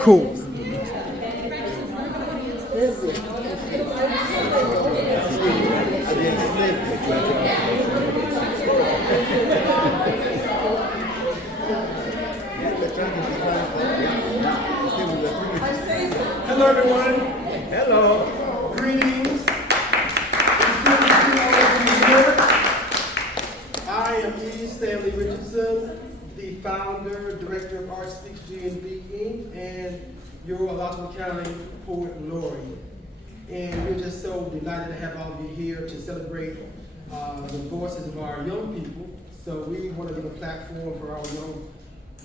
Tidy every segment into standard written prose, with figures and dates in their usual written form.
Cool. Hello, everyone. Hello. Greetings. It's good to see all of you here. I am E. Stanley Richardson, the founder, director of Art Speaks GNB Inc., and your Alachua County Poet Laureate. And we're just so delighted to have all of you here to celebrate the voices of our young people. So we want to give a platform for our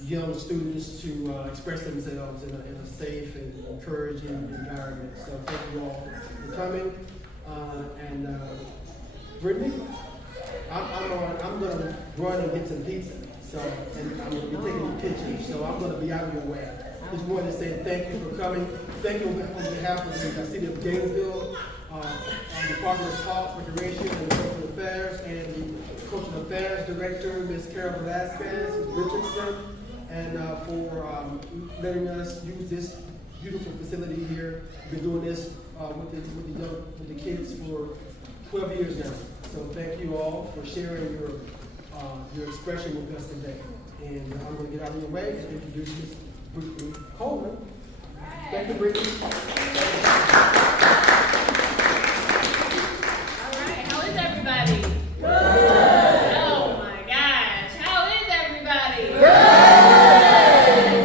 young students to express themselves in a safe and encouraging environment. So thank you all for coming. And Brittany, I'm gonna run and get some pizza. So, and I'm gonna be taking pictures. So I'm gonna be out of your way. Just wanted to say thank you for coming. Thank you on behalf of the City of Gainesville, Department of Parks, Recreation, and Cultural Affairs, and the Cultural Affairs Director, Ms. Carol Velasquez Richardson, and for letting us use this beautiful facility here. We've been doing this with the kids for 12 years now. So thank you all for sharing your expression with us today. And I'm going to get out of your way to introduce Ms. Brittany Coleman. Thank you, Brittany. All right, how is everybody? Good. Oh my gosh, how is everybody? Good.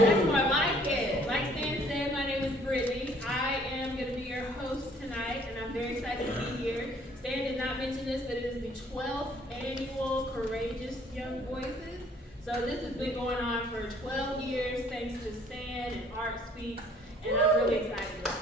That's why Mike is. Like Stan said, my name is Brittany. I am going to be your host tonight, and I'm very excited to be here. Stan did not mention this, but it is the 12th annual Courageous Young Voices. So this has been going on for 12 years, thanks to Stan and Art Speaks, and I'm really excited about it.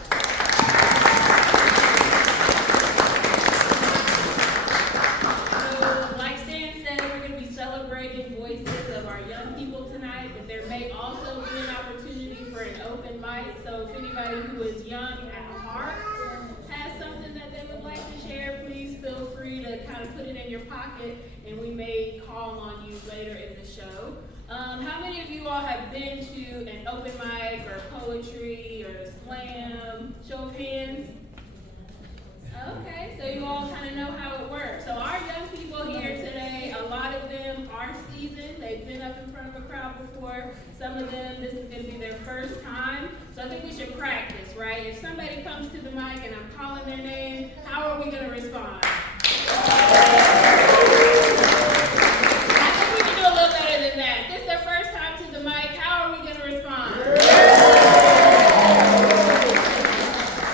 So, like Stan said, we're going to be celebrating voices of our young people tonight, but there may also be an opportunity for an open mic. So if anybody who is young at heart has something that they would like to share, please feel free to kind of put it in your pocket, and we may call on you later in the show. How many of you all have been to an open mic or poetry or a slam? Show of hands. Okay, so you all kind of know how it works. So our young people here today, a lot of them are seasoned. They've been up in front of a crowd before. Some of them, this is going to be their first time. So I think we should practice, right? If somebody comes to the mic and I'm calling their name, how are we going to respond? I think we can do a little better than that. If this is their first time to the mic, how are we going to respond?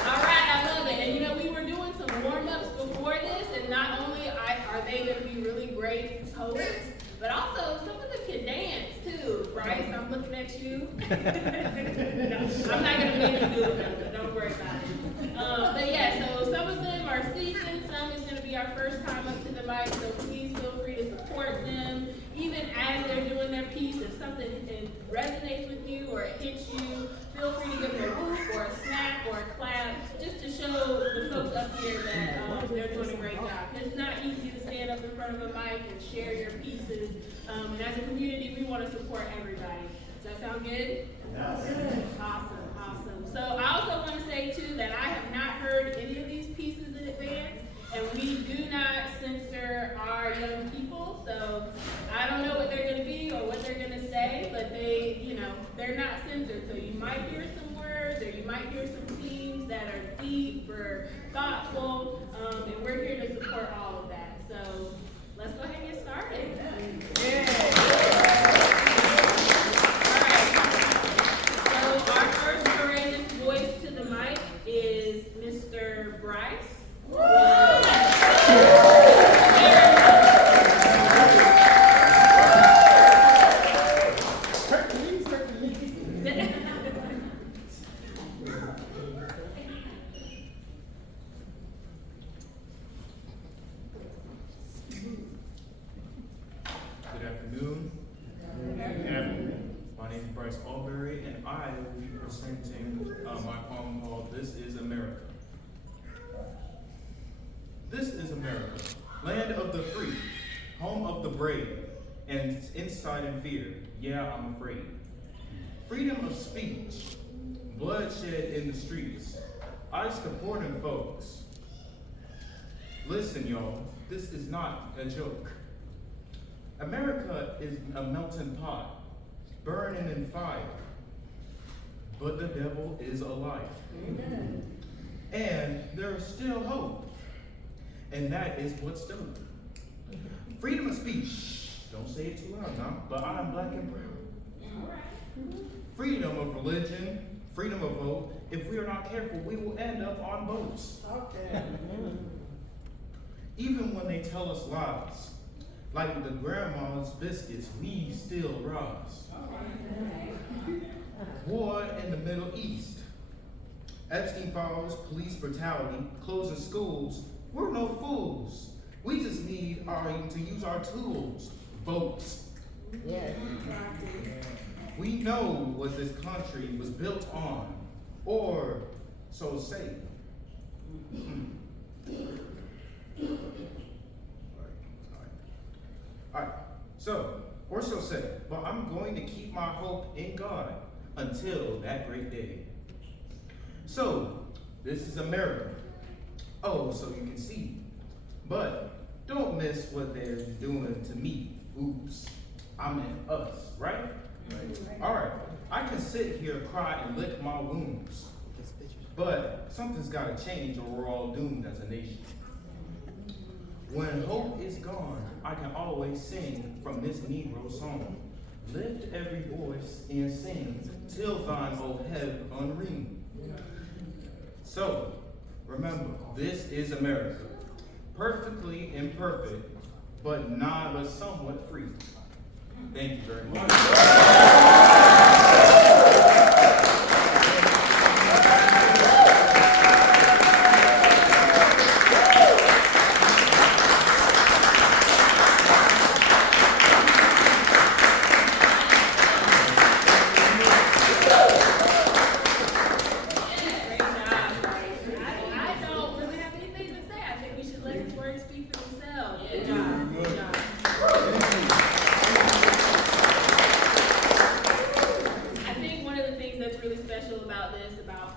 All right, I love it. And you know, we were doing some warm-ups before this, and not only are they going to be really great poets, but also some of them can dance too. Bryce, I'm looking at you. No, I'm not going to make you do it, don't worry about it. But yeah, so some of them are seasoned, some is going to be our first time up to the mic, so please feel free to support them. Even as they're doing their piece, if something resonates with you or it hits you, feel free to give them a whoop or a snap or a clap, just to show the folks up here that they're doing a great job. It's not easy to stand up in front of a mic and share your pieces. And as a community, we want to support everybody. Does that sound good? Yes. Awesome. So I also want to say too that I have not heard any of these pieces in advance, and we do not censor our young people. So I don't know what they're going to be or what they're going to say, but they're not censored. So you might hear some words or you might hear some themes that are deep or thoughtful, and we're here to support all of that. So let's go ahead and get started. All right. So our first courageous voice to the mic is Mr. Bryce. Good afternoon. My name is Bryce Albury, and I will be presenting my poem called This is America. This is America, land of the free, home of the brave, and inside in fear, yeah, I'm afraid. Freedom of speech, bloodshed in the streets. ICE deporting folks. Listen, y'all, this is not a joke. America is a melting pot, burning in fire. But the devil is alive. And there is still hope. And that is what's done. Freedom of speech. Don't say it too loud now, but I am black and proud. Freedom of religion, freedom of vote. If we are not careful, we will end up on boats. Okay. Even when they tell us lies, like the grandma's biscuits, we still rise. War in the Middle East. Epstein files, police brutality, closing schools. We're no fools. We just need to use our tools. Votes. Yes. We know what this country was built on, or so say. Alright, so, or so say, but I'm going to keep my hope in God until that great day. So, this is America. Oh, so you can see. But don't miss what they're doing to me. Oops, I meant us, right? Alright, I can sit here, cry, and lick my wounds. But something's gotta change or we're all doomed as a nation. When hope is gone, I can always sing from this Negro song. Lift every voice and sing till thine, O heaven, ring. So, remember, this is America. Perfectly imperfect, but somewhat free. Thank you very much. Great job, Bryce. I don't really have anything to say. I think we should let his words speak for themselves. Good job. Good job. I think one of the things that's really special about this, about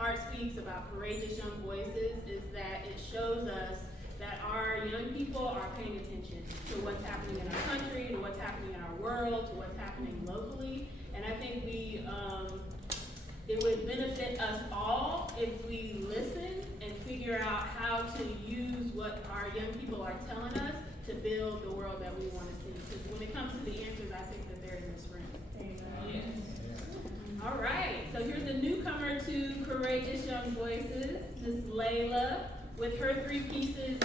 Art Speaks, about Courageous Young Voices, is that it shows us that our young people are paying attention to what's happening in our country, to what's happening in our world, to what's happening locally. And I think it would benefit us all if we listen and figure out how to use what our young people are telling us to build the world that we want to see. Because when it comes to the answers, I think that they're in this room. Yes. All right, so here's the newcomer to Courageous Young Voices, Miss Layla, with her three pieces,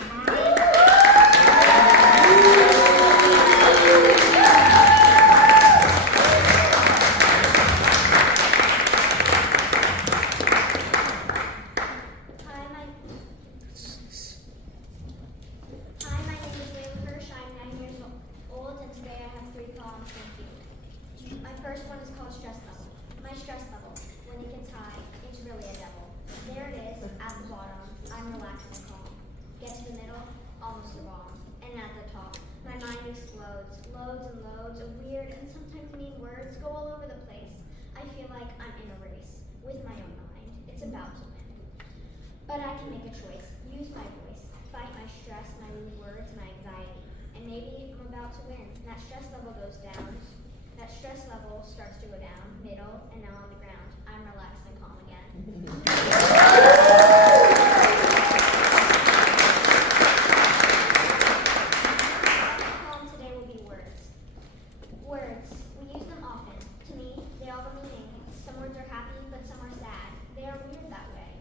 Hi, my name is Layla Hirsch. I'm 9 years old, and today I have 3 poems. Thank you. My first one is called Stress Level. My stress level, when it gets high, it's really a devil. There it is, at the bottom, I'm relaxed and calm. Get to the middle, almost a bomb. And at the top, my mind explodes. Loads and loads of weird and sometimes mean words go all over the place. I feel like I'm in a race with my own mind. It's about to win. But I can make a choice. Use my voice. Fight my stress, my rude words, my anxiety. And maybe I'm about to win. That stress level goes down. That stress level starts to go down, middle, and now on the ground. I'm relaxed and calm again. My poem today will be words. Words. We use them often. To me, they all have a meaning. Some words are happy, but some are sad. They are weird that way.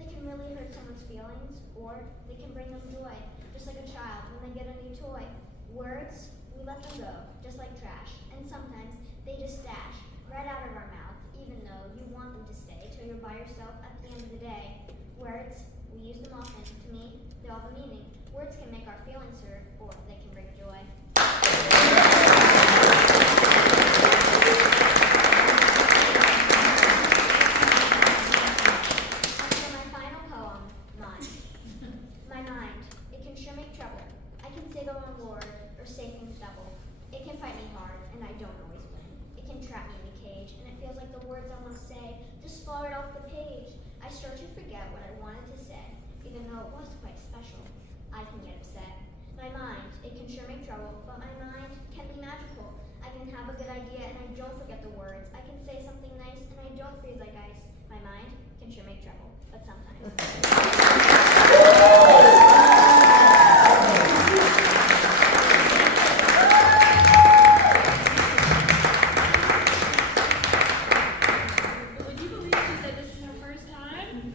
They can really hurt someone's feelings, or they can bring them joy. Just like a child when they get a new toy. Words, we let them go, just like trash. And sometimes they just dash right out of our mouth, even though you want them to stay till you're by yourself at the end of the day. Words, we use them often. To me, they all have a meaning. Words can make our feelings hurt, or they can bring joy. And for my final poem, Mind. My mind, it can sure make trouble. I can say the wrong word, or say things double. It can fight me hard, and I don't always win. It can trap me in a cage, and it feels like the words I want to say just fall right off don't forget the words. I can say something nice and I don't freeze like ice. My mind can sure make trouble, but sometimes. Would you believe she said this is her first time?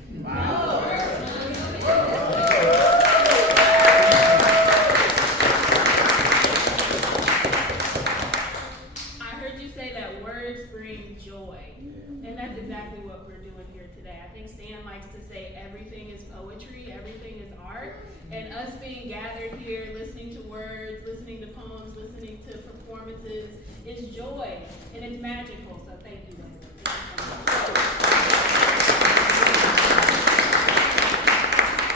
I heard you say that words bring joy. And that's exactly what we're doing here today. I think Stan likes to say everything is poetry, everything is art. And us being gathered here, listening to words, listening to poems, listening to performances is joy. And it's magical. So thank you, Leslie.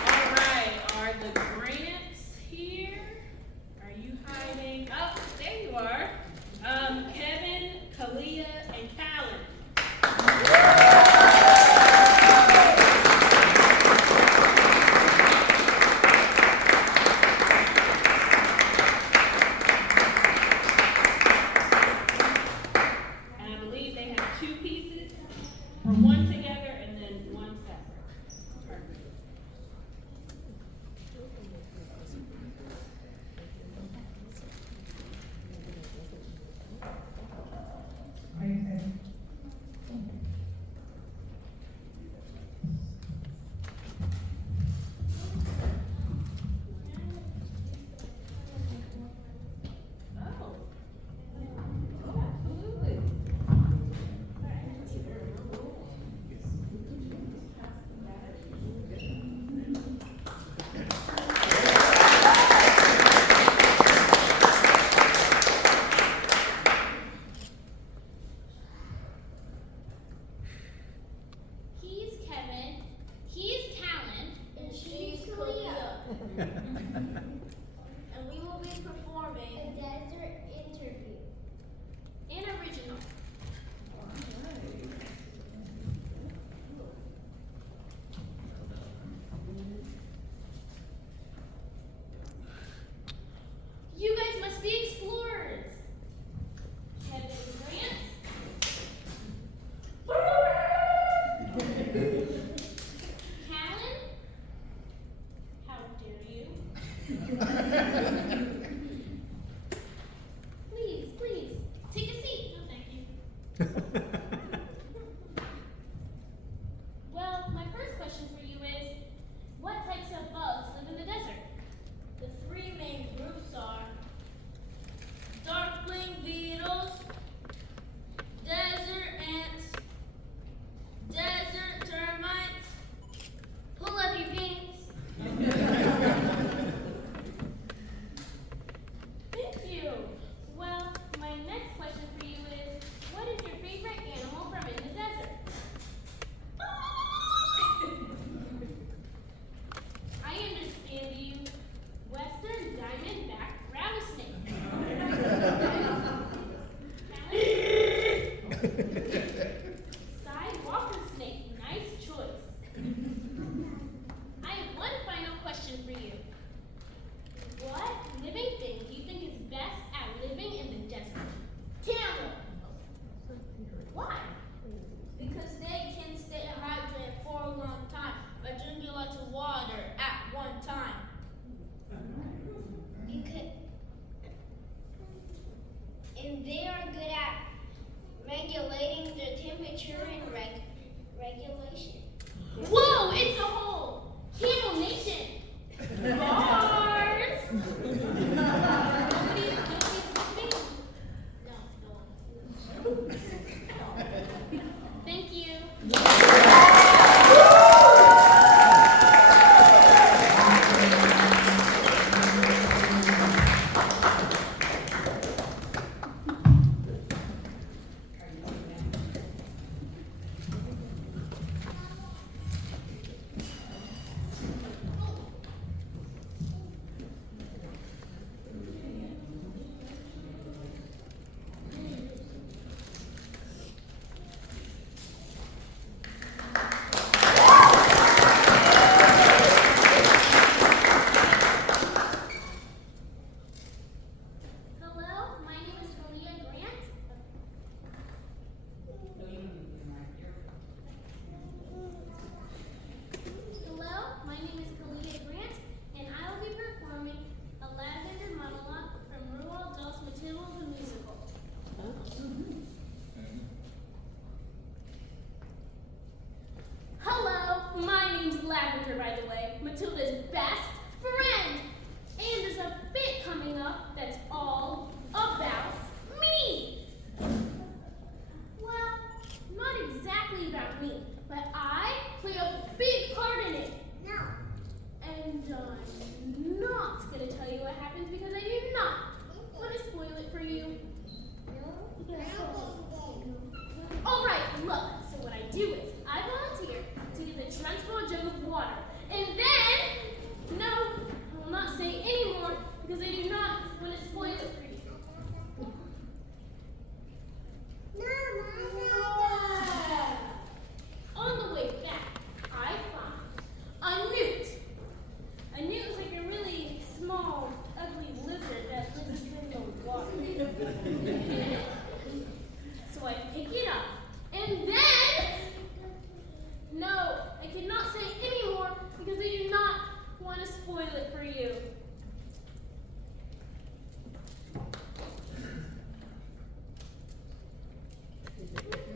All right, are the Grants here? Are you hiding? Oh, there you are. Kevin, Kalia, and Callan. And I believe they have two pieces, or one together and then one separate. Perfect. Oh, absolutely. He's Kevin, he's Callan, and she's Kalia. And we will be performing a desert interview. An original. You guys must be explorers. Kevin Grant. Callan? How dare you? Please, take a seat. No, thank you. Well, my first question for you is, what types of bugs live in the desert? The three main groups are dark-winged beetles, desert ants, desert termites. Pull up your pants. Thank you. Well, my next question for you is, what is your favorite animal from in the desert? I understand you. Western diamondback rattlesnake. Sidewalker snake. Nice choice. I have one final question for you. What living thing do you think is best at living in the desert? Camel. Why? Because they can stay hydrated for a long time by drinking lots of water at one time. You could, and they are good at regulating the temperature and regulation. Whoa, it's a whole Camel Nation. Mars. Nobody's listening? No one. Thank you. founder, by the way, Matilda's best friend. And there's a bit coming up that's all about me. Well, not exactly about me, but I play a big part in it. No. And I'm not going to tell you what happens because I do not want to spoil it for you. All right, look, so what I do is I volunteer to get the Trunchbull jug of water. And then, no, I will not say any more because I do not want to spoil it for you. On the way back, I find a newt. A newt is like a really small, ugly lizard that lives in the water. So I pick it up, and then, no, I cannot say any more because I do not want to spoil it for you.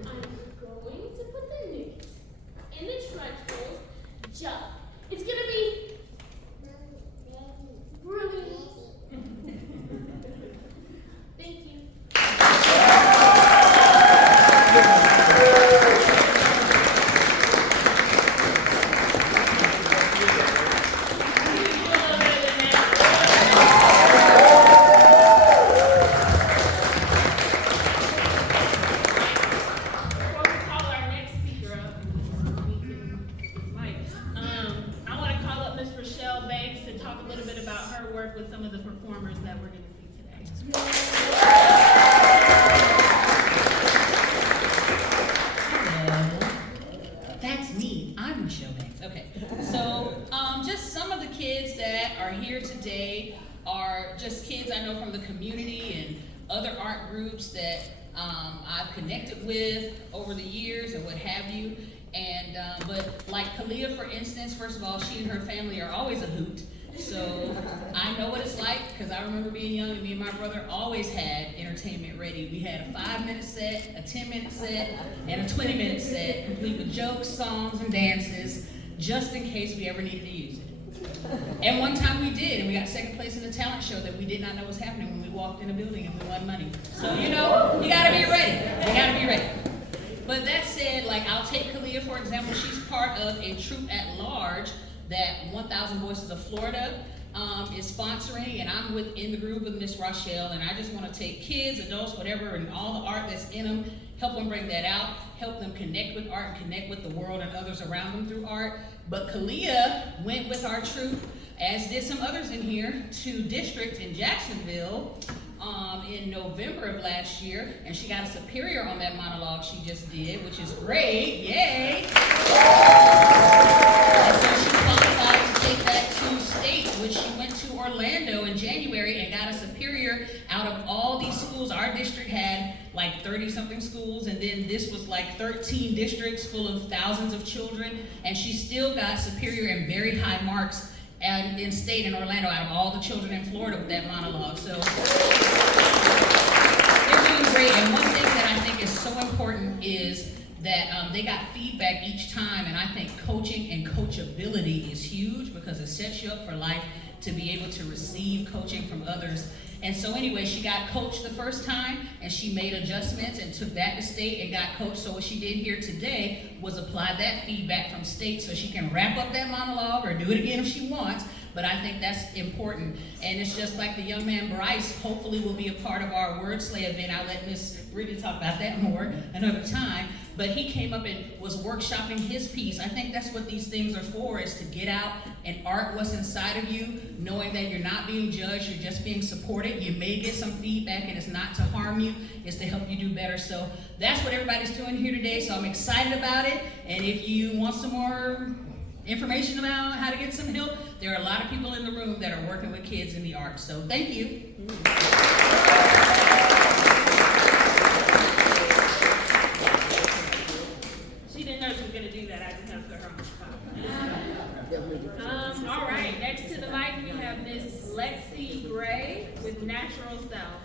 I'm going to put the newt in the Trunchbull's jug. It's gonna be brilliant. Thank you. Before we call our next speaker up, I want to call up Miss Rochelle Banks to talk a little bit about her work with some of the performers that we're going to see today. Hello. That's me. I'm Rochelle Banks. Okay. So, just some of the kids that are here today are just kids I know from the community and other art groups that I've connected with over the years or what have you. And but like Kalia, for instance, first of all, she and her family are always a hoot. So I know what it's like because I remember being young and me and my brother always had entertainment ready. We had a 5-minute set, a 10-minute set, and a 20-minute set, complete with jokes, songs, and dances, just in case we ever needed to use it. And one time we did, and we got second place in a talent show that we did not know was happening when we walked in a building and we won money. So, you know, you gotta be ready. You gotta be ready. But that said, like, I'll take Kalia, for example. She's part of a troupe at large that 1,000 Voices of Florida is sponsoring, and I'm in the group with Miss Rochelle, and I just want to take kids, adults, whatever, and all the art that's in them, help them bring that out, help them connect with art and connect with the world and others around them through art. But Kalia went with our troupe, as did some others in here, to District in Jacksonville in November of last year, and she got a superior on that monologue she just did, which is great, yay! And so she qualified to take that to state, which she went to Orlando in January and got a superior out of all these schools. Our district had like 30-something schools, and then this was like 13 districts full of thousands of children, and she still got superior and very high marks and in state in Orlando out of all the children in Florida with that monologue. So they're doing great. And one thing that I think is so important is that they got feedback each time, and I think coaching and coachability is huge because it sets you up for life to be able to receive coaching from others. And so anyway, she got coached the first time, and she made adjustments and took that to state and got coached. So what she did here today was apply that feedback from state so she can wrap up that monologue or do it again if she wants. But I think that's important. And it's just like the young man Bryce hopefully will be a part of our Word Slay event. I'll let Miss Brittany talk about that more another time. But he came up and was workshopping his piece. I think that's what these things are for, is to get out and art what's inside of you, knowing that you're not being judged, you're just being supported. You may get some feedback, and it's not to harm you, it's to help you do better. So that's what everybody's doing here today, so I'm excited about it. And if you want some more information about how to get some help, there are a lot of people in the room that are working with kids in the arts. So thank you. She didn't know she was going to do that. I just have to put her on the spot. All right, next to the mic we have Miss Lexi Gray with Natural Self.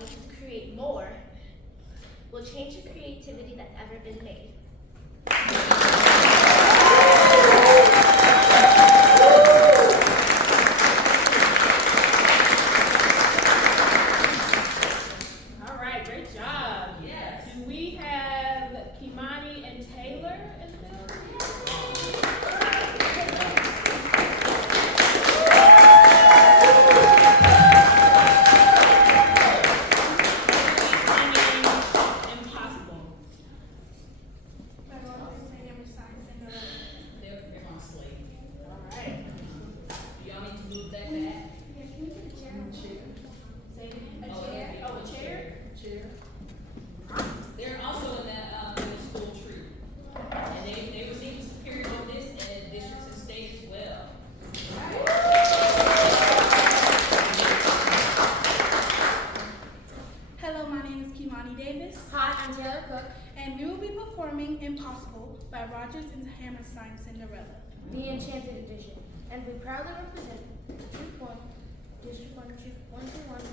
which is create more, will change the creativity that's ever been made. All right, great job. Yes. Do we have Kimani and Taylor in the building? Singing Impossible. They're on slate. All right. Do y'all need to move that back? A chair? Oh, a chair? Chair. They're also in the school troop. And they receive superior bonus in districts and states as well. Hello, my name is Kimani Davis, Hi, I'm Taylor Cook. and we will be performing Impossible by Rogers and Hammerstein Cinderella. The Enchanted Edition, and we proudly represent Troop 1, District 1, Troop 121.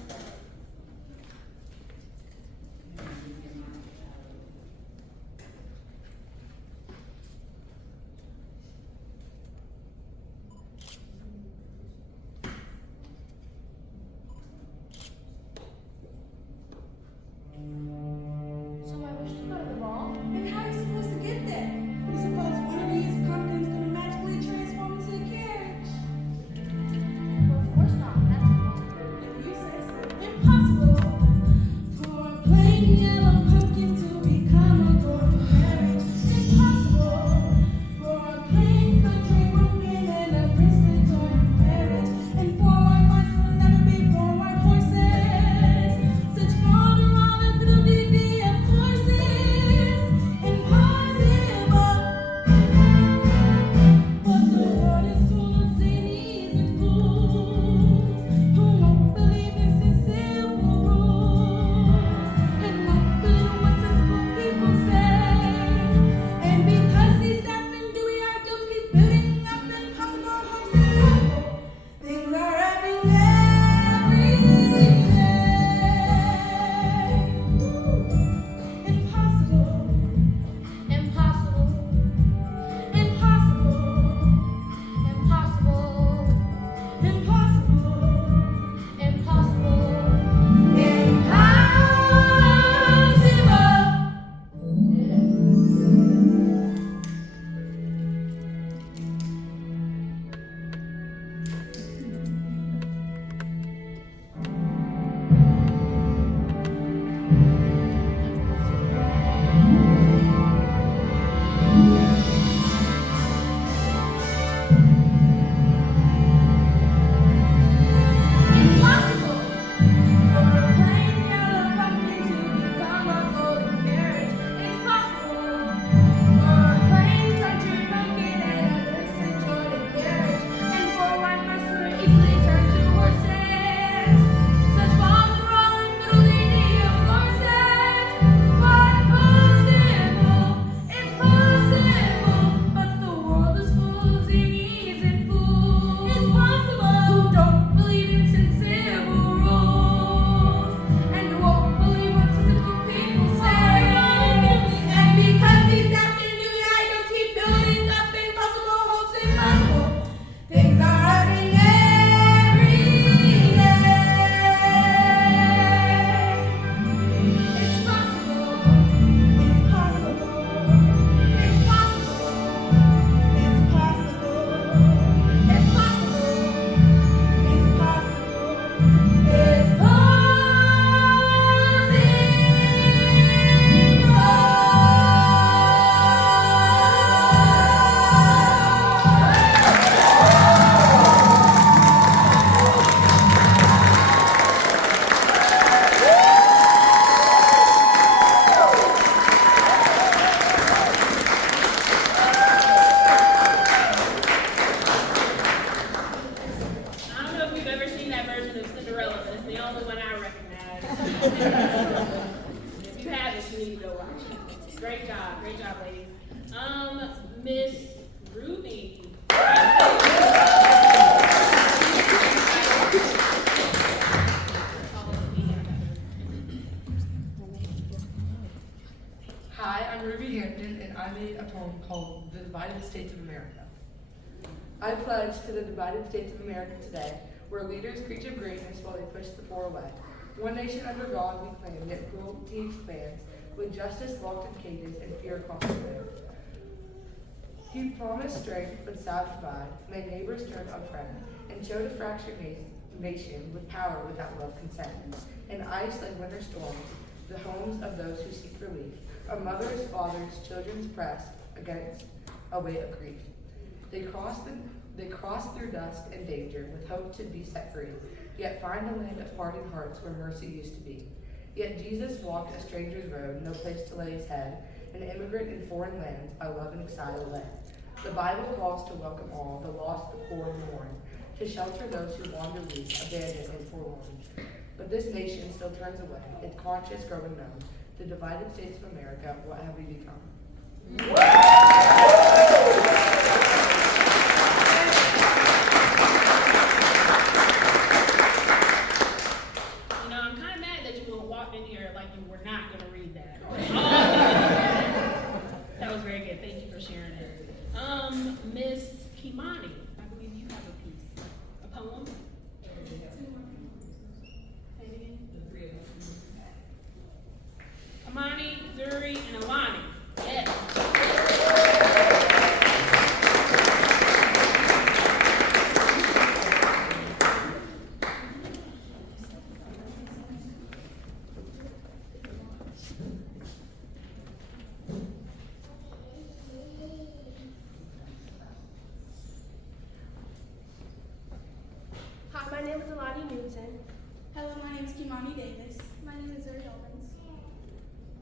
So I wish to go to the ball. And how are you supposed to get there? You suppose one of these pumpkins gonna magically transform into a carriage? Well, of course not. That's impossible. If you say so. Impossible for a plain yellow pumpkin to become a golden carriage. Impossible for a plain country pumpkin and a princess join a marriage. And four white mice will never be four white horses. Such fun around and through the of courses. Impossible. But the world is full of zanies and fools who won't believe in sincere rules and won't believe what sensible people say. And because these deaf and dewy ideals keep building up impossible hopes and impossible things are happening every day. Impossible. Impossible. Impossible. Impossible. Impossible. Impossible. Impossible for a plain yellow pumpkin to become a golden carriage. Impossible for a plain country pumpkin and a princess join a marriage. And four white mice will easily turn to horses. Such fun and rolling through the of courses. Why possible? It's possible, but the world is full of zanies and fools. It's possible who don't believe in sincere rules and won't believe what sensible people say. And because these deaf and new ideals keep building up impossible hopes, impossible things are happening every day. It's possible. It's possible. It's possible. It's possible. It's possible. It's I don't know if you've ever seen that version of Cinderella, but it's the only one I recognize. If you haven't, you need to go watch it. Great job, ladies. Miss Ruby. Hi, I'm Ruby Hampton, and I made a poem called The Divided States of America. I pledge to the Divided States of America today, where leaders preach of greatness while they push the poor away. One nation under God we claim, yet cruelty expands, with justice locked in cages and fear across the land. He promised strength, but savage divide, made neighbors turn unfriend, and showed a fractured nation with power without love consent. In ice like winter storms, the homes of those who seek relief, a mothers, fathers, children's pressed against a weight of grief. They cross through dust and danger with hope to be set free, yet find a land of hardened hearts where mercy used to be. Yet Jesus walked a stranger's road, no place to lay his head, an immigrant in foreign lands, by love and exile led. The Bible calls to welcome all, the lost, the poor, and the mourning, to shelter those who wander weak, abandoned, and forlorn. But this nation still turns away, its conscience growing numb. The divided states of America, what have we become? You know, I'm kind of mad that you walked in here like you were not going to read that. That was very good. Thank you for sharing it. Miss Kimani, I believe you have a piece. A poem? Say it again. Amani, Zuri, and Alani. Yes. Hi, my name is Alani Newton. Hello, my name is Kimani Davis. My name is Zuri Owens.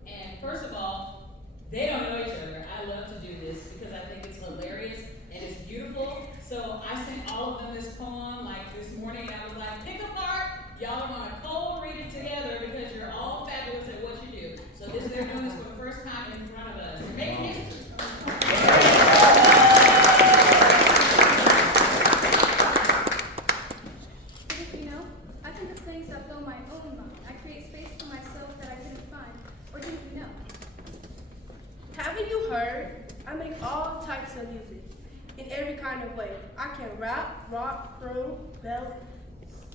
And first of all, they don't know each other. I love to do this because I think it's hilarious and it's beautiful. So I sent all of them this poem like this morning, and I was like, pick apart. Y'all are gonna co-read it together because you're all fabulous at what you do. So they're doing this for the first time in front of us. They're making history. You know, I think of things that fill my own mind. I create space for myself that I didn't find, or didn't you know? Haven't you heard? I make all types of music in every kind of way. I can rap, rock, croon, belt,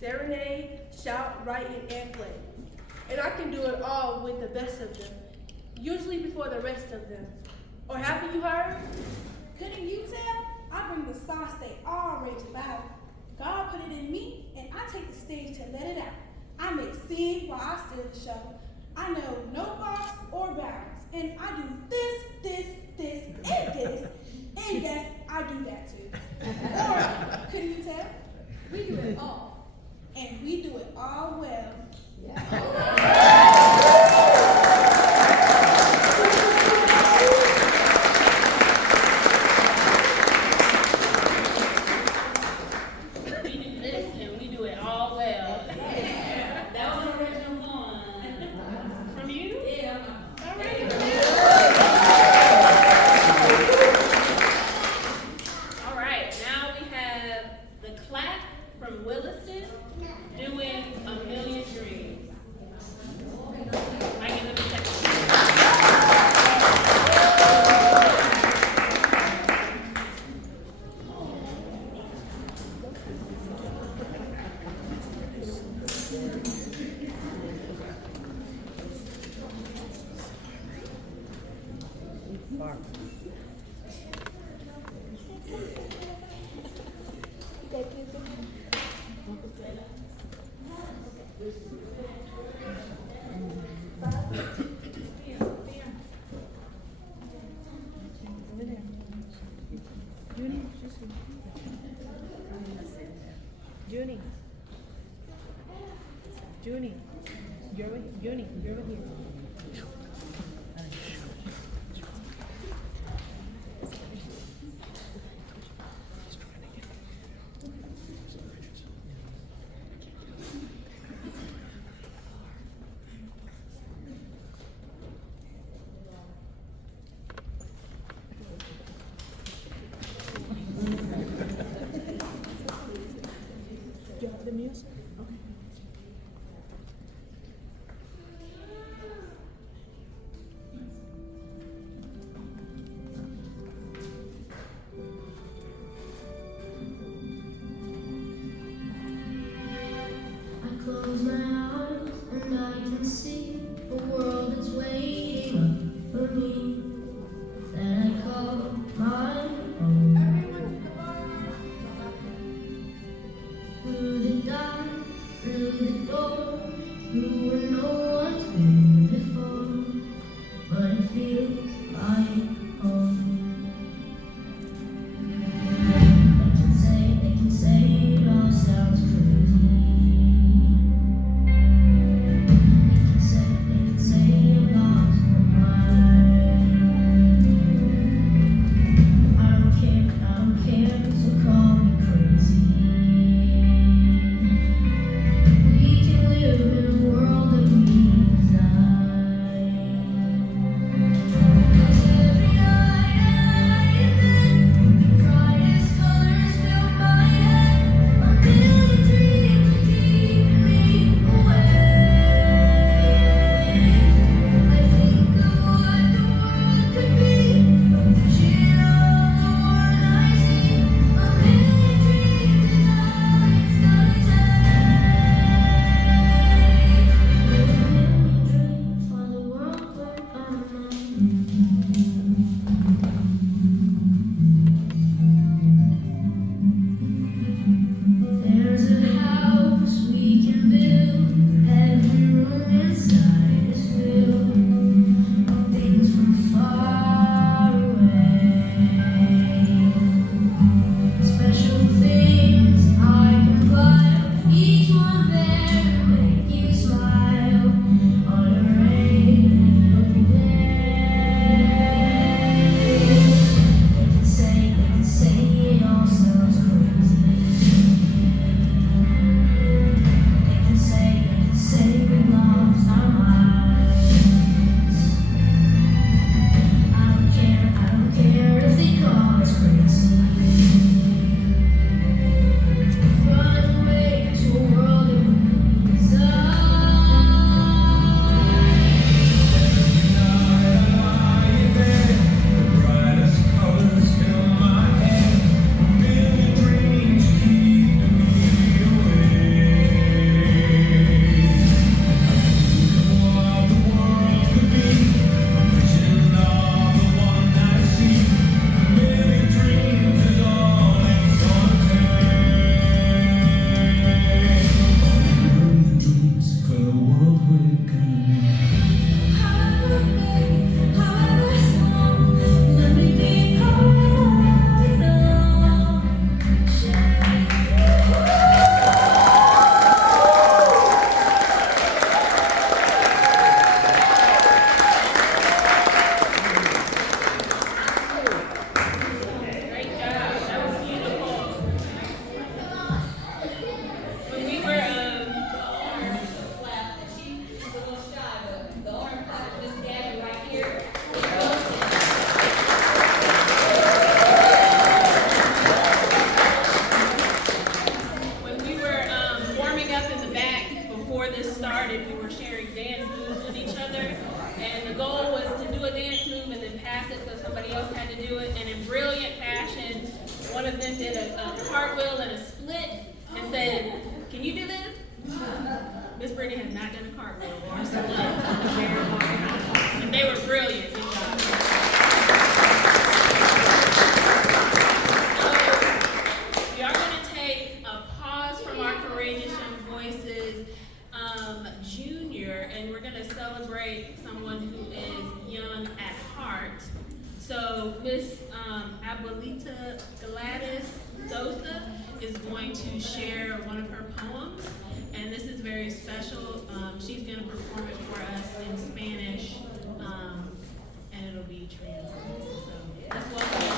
serenade, shout, write, and play. And I can do it all with the best of them, usually before the rest of them. Or haven't you heard? Couldn't you tell? I bring the sauce they all rage about. God put it in me, and I take the stage to let it out. I make scene while I steal the show. I know no box or bounds, and I do this, and this, and yes, I do that too. Or, couldn't you tell? We do it all, and we do it all well. We do this and we do it all well. That was an original poem. From you? Yeah. All right. All right, now we have the clap from Williston doing A Million Dreams. I give them a second. Junie, you're over here. one of them did a cartwheel and a split and said, "Can you do this?" Miss Brittany has not done a cartwheel or a split. And they were brilliant. Good job. We are going to take a pause from our Courageous Young Voices Junior, and we're going to celebrate someone who is young at heart. So Miss Abuelita Gladys Sosa is going to share one of her poems, and this is very special. She's going to perform it for us in Spanish, and it'll be translated. So let's welcome.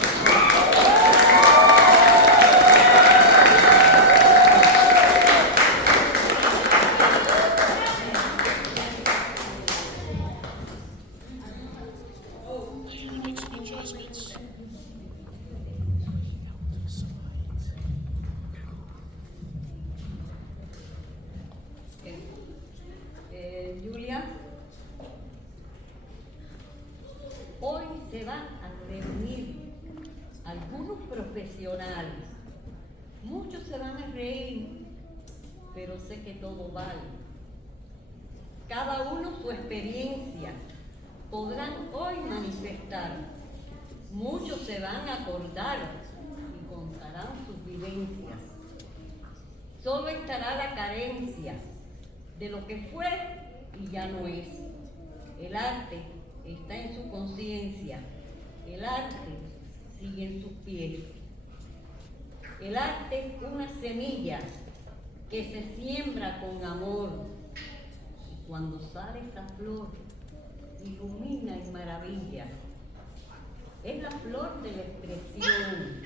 Julia, hoy se van a reunir algunos profesionales. Muchos se van a reír, pero sé que todo vale. Cada uno su experiencia podrán hoy manifestar. Muchos se van a acordar y contarán sus vivencias. Solo estará la carencia de lo que fue y ya no es. El arte está en su conciencia, el arte sigue en sus pies. El arte es una semilla que se siembra con amor y cuando sale esa flor ilumina en maravilla. Es la flor de la expresión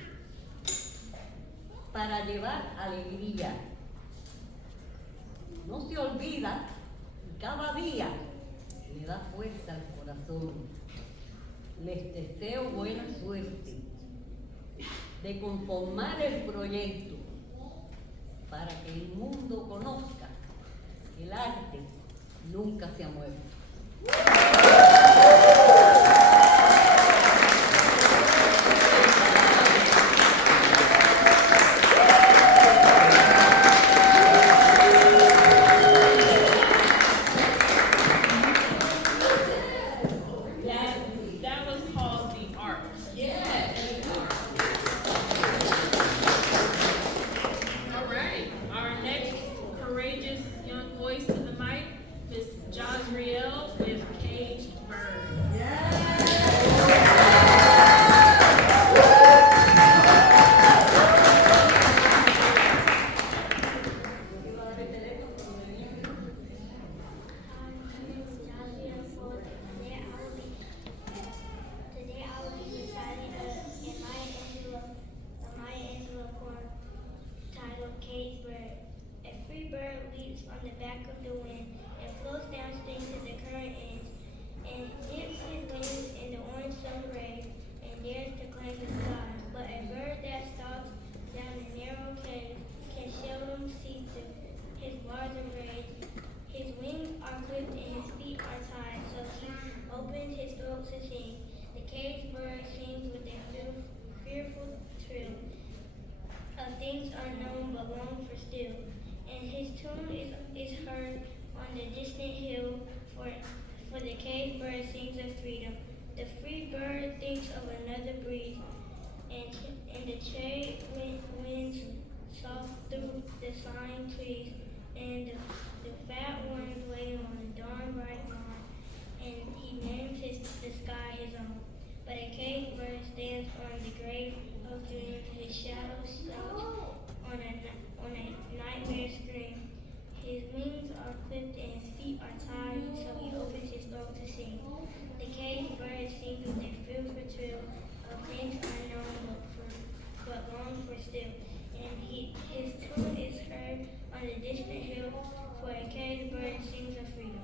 para llevar alegría. No se olvida y cada día le da fuerza al corazón. Les deseo buena suerte de conformar el proyecto para que el mundo conozca que el arte nunca se ha muerto. That was called The Art. All right, our next courageous young voice to the mic, Miss Jazriel with Caged Bird. Today I will be reciting a Maya Angelou poem titled Caged Bird. A free bird leaps on the back of the wind and floats downstream to the current ends and dips his wings in the orange sun rays and dares to climb the sky. But a bird that stalks down a narrow cave can seldom see through his bars of rage. His wings are clipped and his feet are tied, so he opens his throat to sing. The caged bird sings with a fearful trill of things unknown but long for still. And his tune is heard on the distant hill, for the caged bird sings of freedom. The free bird thinks of another breeze, and the trade winds soft through the sighing trees, and the fat worms waiting on the dawn bright dawn, and he names the sky his own. But a caged bird stands on the grave of dreams, his shadow slouch on a nightmare scream. His wings are clipped and his feet are tied, so he opens his throat to sing. The caged bird sings with a fearful trill of things unknown but long for still. And his tune is heard on the distant hill, for a caged bird sings of freedom.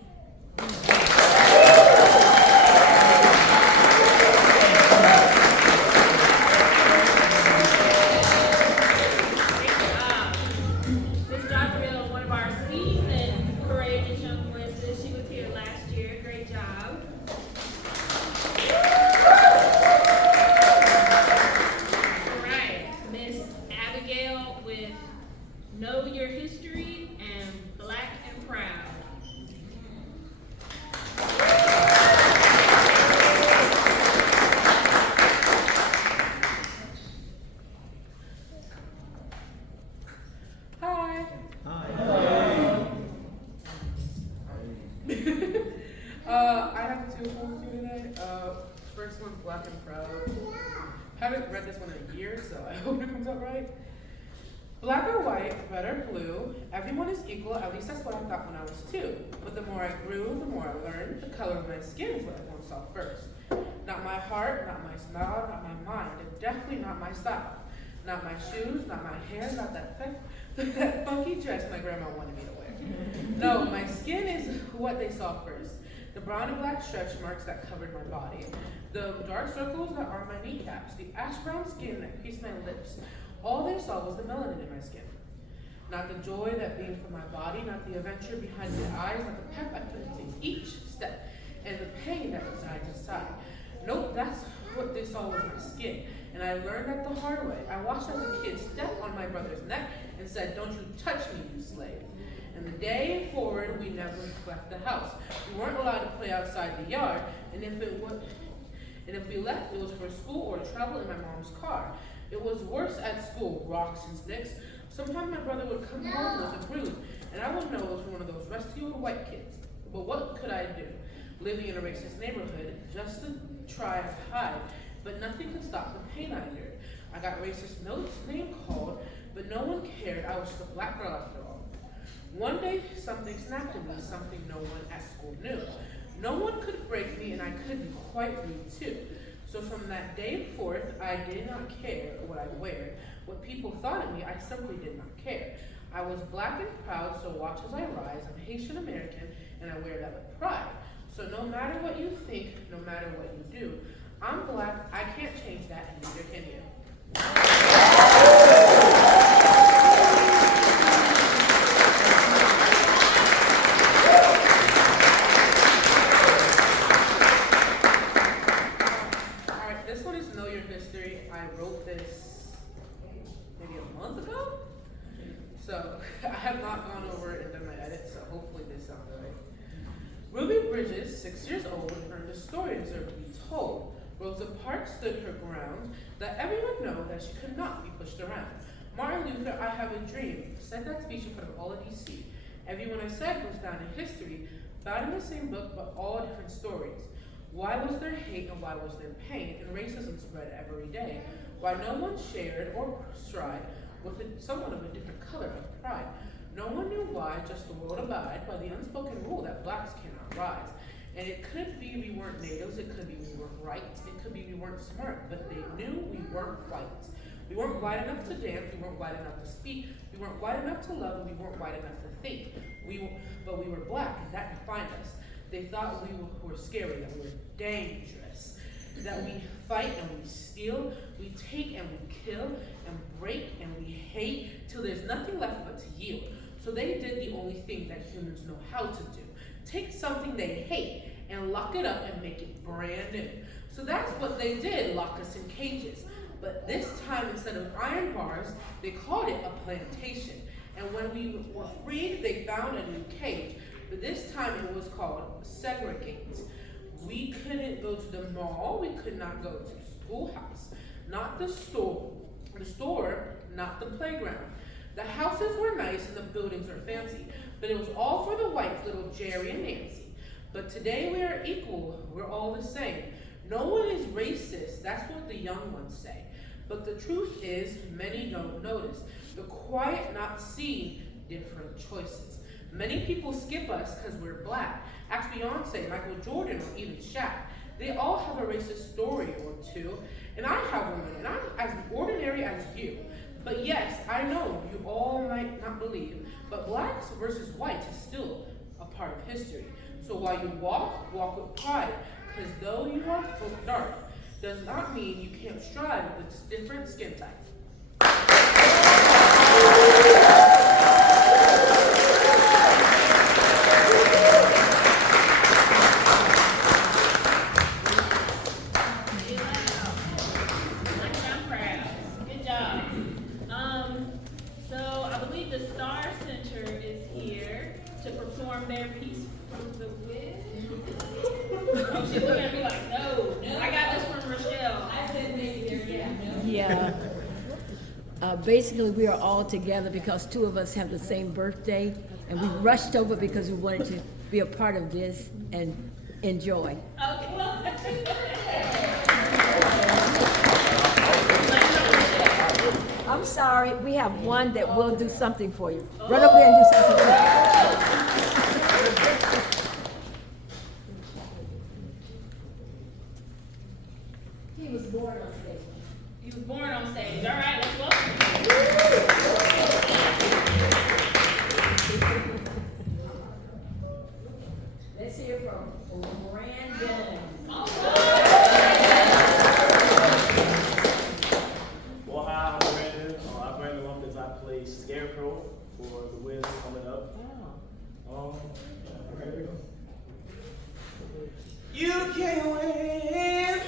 have two poems here today. First one's Black and Proud. Haven't read this one in a year, so I hope it comes out right. Black or white, red or blue, everyone is equal, at least that's what I thought when I was 2. But the more I grew, the more I learned, the color of my skin is what everyone saw first. Not my heart, not my smile, not my mind, and definitely not my style. Not my shoes, not my hair, not that funky dress my grandma wanted me to wear. No, my skin is what they saw first. The brown and black stretch marks that covered my body. The dark circles that are my kneecaps. The ash brown skin that creased my lips. All they saw was the melanin in my skin. Not the joy that beamed from my body, not the adventure behind my eyes, not the pep I put into each step, and the pain that was side to side. Nope, that's what they saw was my skin. And I learned that the hard way. I watched as a kid step on my brother's neck and said, "Don't you touch me, you slave." And the day forward, we never left the house. We weren't allowed to play outside the yard, and if we left, it was for school or travel in my mom's car. It was worse at school, rocks and sticks. Sometimes my brother would come home with a bruise, and I would know it was one of those rescue old white kids. But what could I do? Living in a racist neighborhood, just to try to hide, but nothing could stop the pain I endured. I got racist notes, name called, but no one cared. I was just a black girl after all. One day, something snapped at me, something no one at school knew. No one could break me, and I couldn't quite read too. So from that day forth, I did not care what I wear. What people thought of me, I simply did not care. I was black and proud, so watch as I rise. I'm Haitian American, and I wear that with pride. So no matter what you think, no matter what you do, I'm black, I can't change that, and neither can you. So I have not gone over it and done my edits, so hopefully this sounds right. Ruby Bridges, 6 years old, earned a story deserved to be told. Rosa Parks stood her ground, let everyone know that she could not be pushed around. Martin Luther, I have a dream, said that speech in front of all of DC. Everyone I said goes down in history, found in the same book, but all different stories. Why was there hate and why was there pain, and racism spread every day? Why no one shared or strived with someone of a different color of pride. No one knew why, just the world abide by the unspoken rule that blacks cannot rise. And it could be we weren't natives, it could be we weren't right, it could be we weren't smart, but they knew we weren't white. We weren't white enough to dance, we weren't white enough to speak, we weren't white enough to love, and we weren't white enough to think. But we were black, and that defined us. They thought we were scary, that we were dangerous, that we fight and we steal, we take and we kill, and break and we hate, till there's nothing left but to yield. So they did the only thing that humans know how to do. Take something they hate and lock it up and make it brand new. So that's what they did, lock us in cages. But this time, instead of iron bars, they called it a plantation. And when we were freed, they found a new cage. But this time it was called segregate. We couldn't go to the mall, we could not go to the schoolhouse, not the store, not the playground. The houses were nice and the buildings were fancy, but it was all for the whites, little Jerry and Nancy. But today we are equal, we're all the same. No one is racist, that's what the young ones say. But the truth is, many don't notice. The quiet not seeing different choices. Many people skip us because we're black. Ask Beyonce, Michael Jordan, or even Shaq. They all have a racist story or two, and I have one, and I'm as ordinary as you. But yes, I know you all might not believe, but blacks versus whites is still a part of history. So while you walk with pride, because though you are dark, does not mean you can't strive with different skin type. Their piece from the Wiz. Oh, she's looking at me like, no. I got this from Rochelle. I said maybe there, yeah. Basically, we are all together because two of us have the same birthday, and we rushed over because we wanted to be a part of this, and Enjoy. Okay, well, happy birthday. I'm sorry, we have one that will do something for you. Run up there and do something for you. He was born on stage. He was born on stage. All right, let's welcome him. Let's hear from Brandon. All right. Well, hi, I'm Brandon. I'm Brandon Lumpkins. I play Scarecrow for the Wiz coming up. Okay, here we go. You can't win.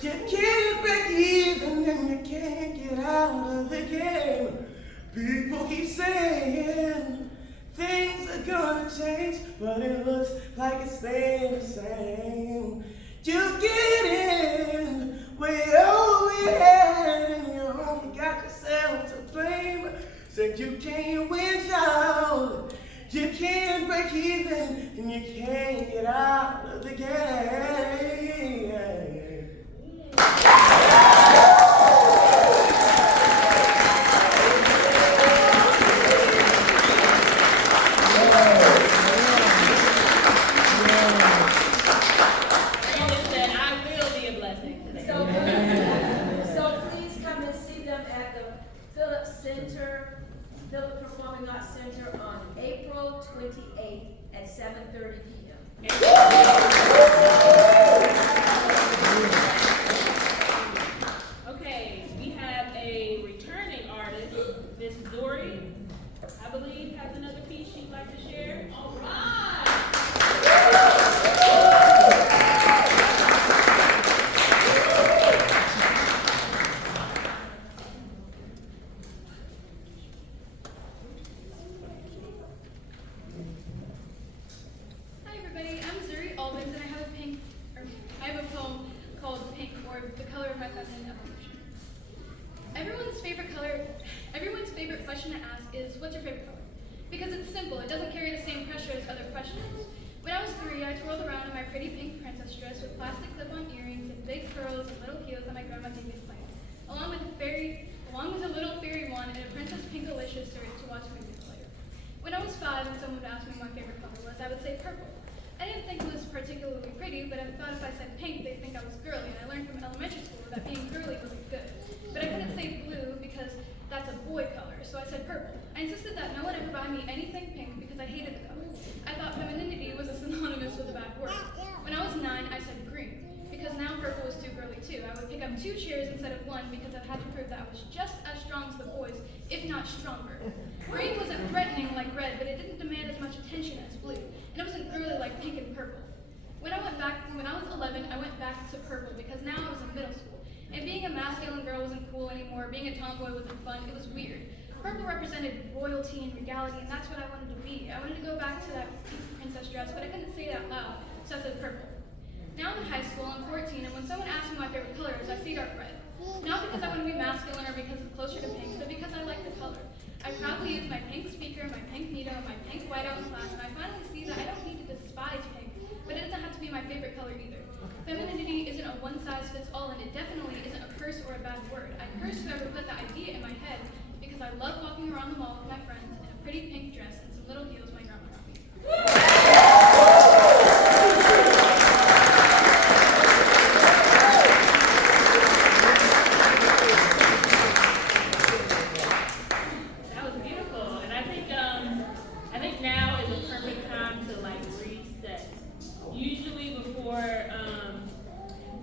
You can't break even, and you can't get out of the game. People keep saying things are gonna change, but it looks like it's staying the same. You get in way over your head, and you only got yourself to blame. Said you can't win, child. You can't break even, and you can't get out of the game. Brandon said, I will be a blessing today. So please come and see them at the Phillips Performing Arts Center on April 28th at 7:30 p.m. Okay, we have a returning artist, Miss Dory, I believe, has another piece she'd like to share. All right. Hi everybody, I'm Zuri Albans and I have a poem called Pink, or The Color of My Feminine Evolution. Everyone's favorite question to ask is, what's your favorite color? Because it's simple, it doesn't carry the same pressure as other questions. When I was 3, I twirled around in my pretty pink princess dress with plastic clip-on earrings and big curls and little heels that my grandma gave me to play with, along with a little fairy wand and a Princess Pinkalicious to watch movies later. When I was 5 and someone would ask me what my favorite color was, I would say purple. I didn't think it was particularly pretty, but I thought if I said pink, they'd think I was girly, and I learned from elementary school that being girly wasn't good. But I couldn't say blue because that's a boy color, so I said purple. I insisted that no one ever buy me anything pink because I hated the color. I thought femininity was a synonymous with a bad word. When I was 9, I said green, because now purple was too girly too. I would pick up 2 chairs instead of 1 because I had to prove that I was just as strong as the boys, if not stronger. Green wasn't threatening like red, but it didn't demand as much attention as blue, and it wasn't girly like pink and purple. When I was 11, I went back to purple because now I was in middle school, and being a masculine girl wasn't cool anymore, being a tomboy wasn't fun, it was weird. Purple represented royalty and regality, and that's what I wanted to be. I wanted to go back to that pink princess dress, but I couldn't say it out loud, so I said purple. Now I'm in high school, I'm 14, and when someone asks me my favorite color is, I say dark red. Not because I want to be masculine or because it's closer to pink, but because I like the color. I proudly use my pink speaker, my pink Nito, and my pink whiteout in class, and I finally see that I don't need to despise pink, but it doesn't have to be my favorite color either. Femininity isn't a one-size-fits-all, and it definitely isn't a curse or a bad word. I curse whoever put the idea in my head because I love walking around the mall with my friends in a pretty pink dress and some little heels my grandma got me. That was beautiful, and I think now is a perfect time to like reset. Usually before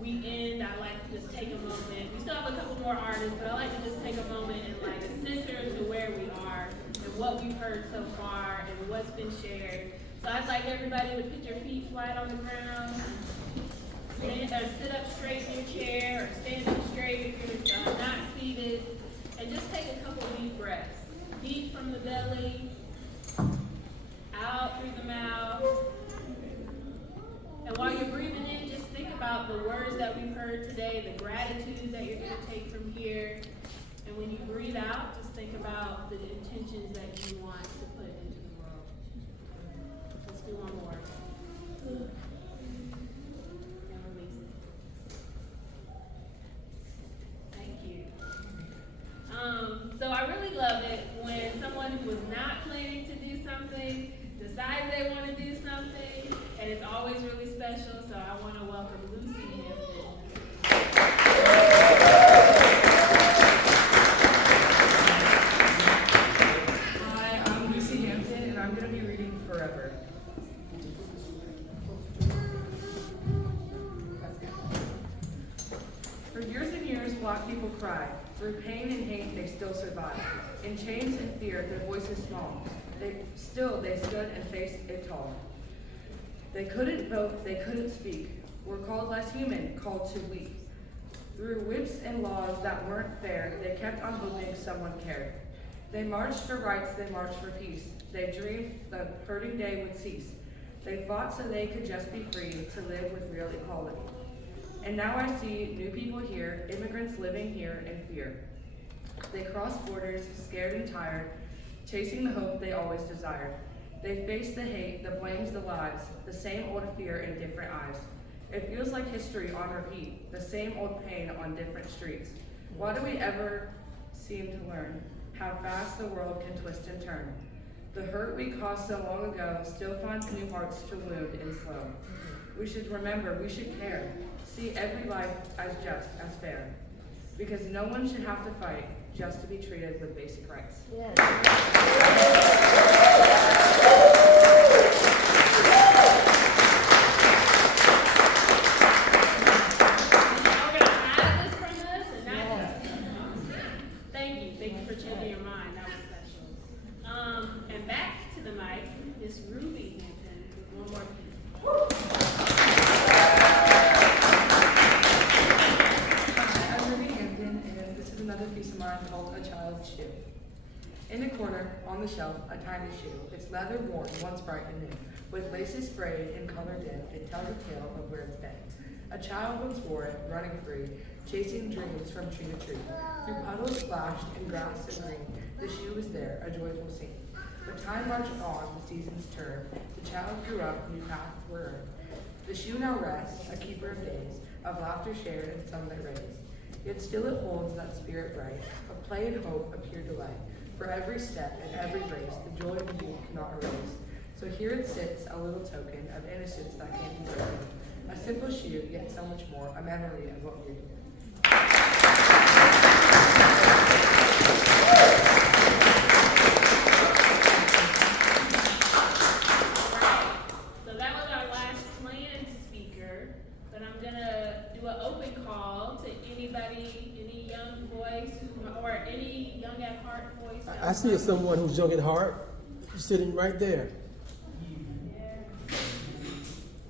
we end, I like to just take a moment. We still have a couple more artists, but I like to just take a moment and like center to where we are and what we've heard so far and what's been shared. So I'd like everybody to put your feet flat on the ground, or sit up straight in your chair, or stand up straight if you're not seated, and just take a couple deep breaths. Deep from the belly, out through the mouth. And while you're breathing in, just think about the words that we've heard today, the gratitude that you're going to take from here. And when you breathe out, just think about the intentions that you want to put into the world. Let's do one more. watch people cry. Through pain and hate, they still survive. In chains and fear, their voices small. They stood and faced it tall. They couldn't vote, they couldn't speak. Were called less human, called too weak. Through whips and laws that weren't fair, they kept on hoping someone cared. They marched for rights, they marched for peace. They dreamed the hurting day would cease. They fought so they could just be free to live with real equality. And now I see new people here, immigrants living here in fear. They cross borders, scared and tired, chasing the hope they always desired. They face the hate, the blames, the lies, the same old fear in different eyes. It feels like history on repeat, the same old pain on different streets. Why do we ever seem to learn how fast the world can twist and turn? The hurt we caused so long ago still finds new hearts to wound and slow. We should remember, we should care, see every life as just, as fair. Because no one should have to fight just to be treated with basic rights. Yes. Thank you for changing your mind. That was special. And back to the mic, Miss Ruby Hampton with one more piece. Hi, I'm Ruby Hampton, and this is another piece of mine called A Child's Shoe. In a corner, on the shelf, a tiny shoe. Its leather worn, once bright and new. With laces frayed and color dim, it tells a tale of where it's been. A child once wore it, running free, chasing dreams from tree to tree. Through puddles splashed in grass and green, the shoe was there, a joyful scene. But time marched on, the seasons turned. The child grew up, new paths were earned. The shoe now rests, a keeper of days, of laughter shared and sunlit rays. Yet still it holds that spirit bright, of play and hope, a pure delight. For every step and every race, the joy of youth cannot erase. So here it sits, a little token of innocence that can't be broken. A simple shoe, yet so much more, a memory of what we're doing. So that was our last planned speaker, but I'm gonna do an open call to anybody, any young boys or any young at heart boys. I see someone who's young at heart, sitting right there.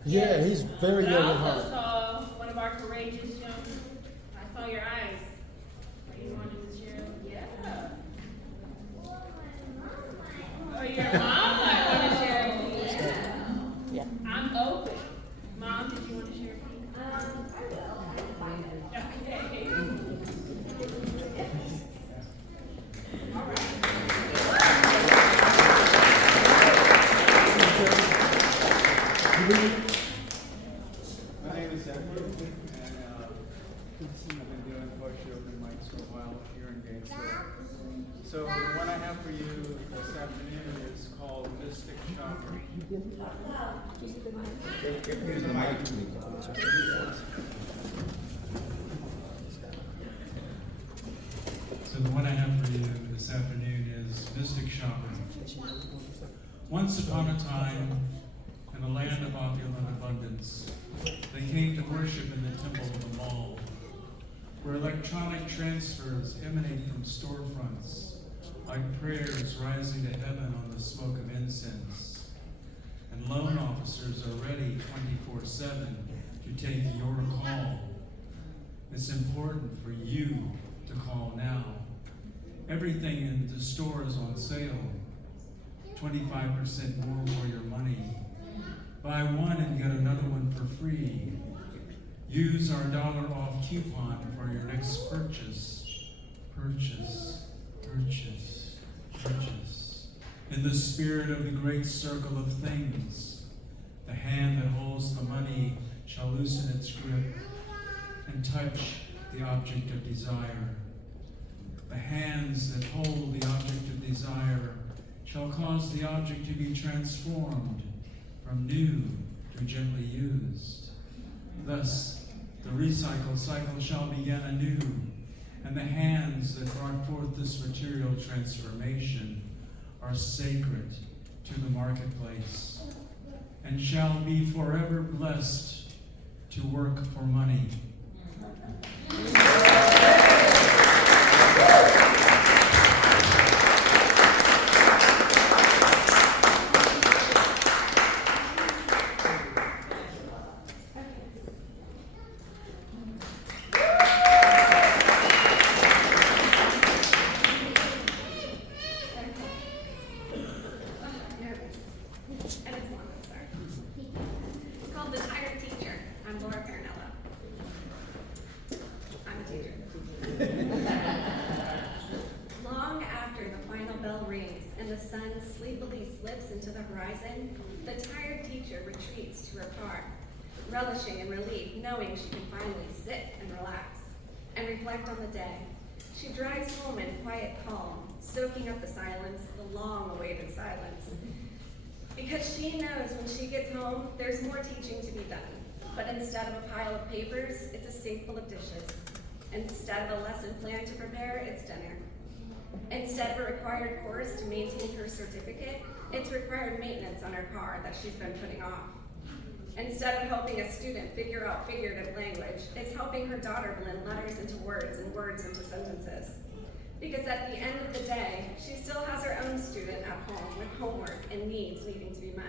Yeah, he's very But young I at heart. also saw one of our courageous young, I saw your eyes. Are you wanting to share? Yeah. Oh, your mom might want to share a piece. Yeah. I'm open. Mom, did you want to share a piece? I will. Okay. All right. My name is Zachary, and I've been doing poetry open mics for a while here in Gainesville. So what I have for you this afternoon is called Mystic Shopper. Here's the mic. So what I have for you this afternoon is Mystic Shopper. Once upon a time, in a land of opulent abundance, they came to worship in the temple of the mall, where electronic transfers emanate from storefronts, like prayers rising to heaven on the smoke of incense. And loan officers are ready 24/7 to take your call. It's important for you to call now. Everything in the store is on sale, 25% more for your money. Buy one and get another one for free. Use our $1 off coupon for your next purchase. Purchase, purchase, purchase. In the spirit of the great circle of things, the hand that holds the money shall loosen its grip and touch the object of desire. The hands that hold the object of desire shall cause the object to be transformed from new to gently used. Thus, the recycle cycle shall begin anew, and the hands that brought forth this material transformation are sacred to the marketplace, and shall be forever blessed to work for money. Laura Parinella. I'm a teacher. Long after the final bell rings and the sun sleepily slips into the horizon, the tired teacher retreats to her car, relishing in relief, knowing she can finally sit and relax and reflect on the day. She drives home in quiet calm, soaking up the silence, the long-awaited silence. Because she knows when she gets home, there's more teaching to be done. But instead of a pile of papers, it's a sink full of dishes. Instead of a lesson plan to prepare, it's dinner. Instead of a required course to maintain her certificate, it's required maintenance on her car that she's been putting off. Instead of helping a student figure out figurative language, it's helping her daughter blend letters into words and words into sentences. Because at the end of the day, she still has her own student at home with homework and needs needing to be met.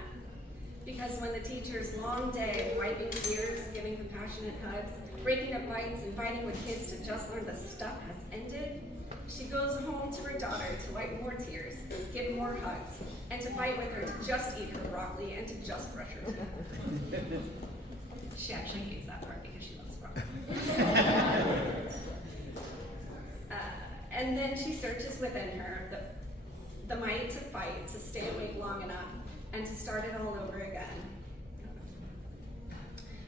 Because when the teacher's long day of wiping tears, giving compassionate hugs, breaking up fights, and fighting with kids to just learn the stuff has ended, she goes home to her daughter to wipe more tears, give more hugs, and to fight with her to just eat her broccoli and to just brush her teeth. She actually hates that part because she loves broccoli. And then she searches within her the might to fight, to stay awake long enough, and to start it all over again.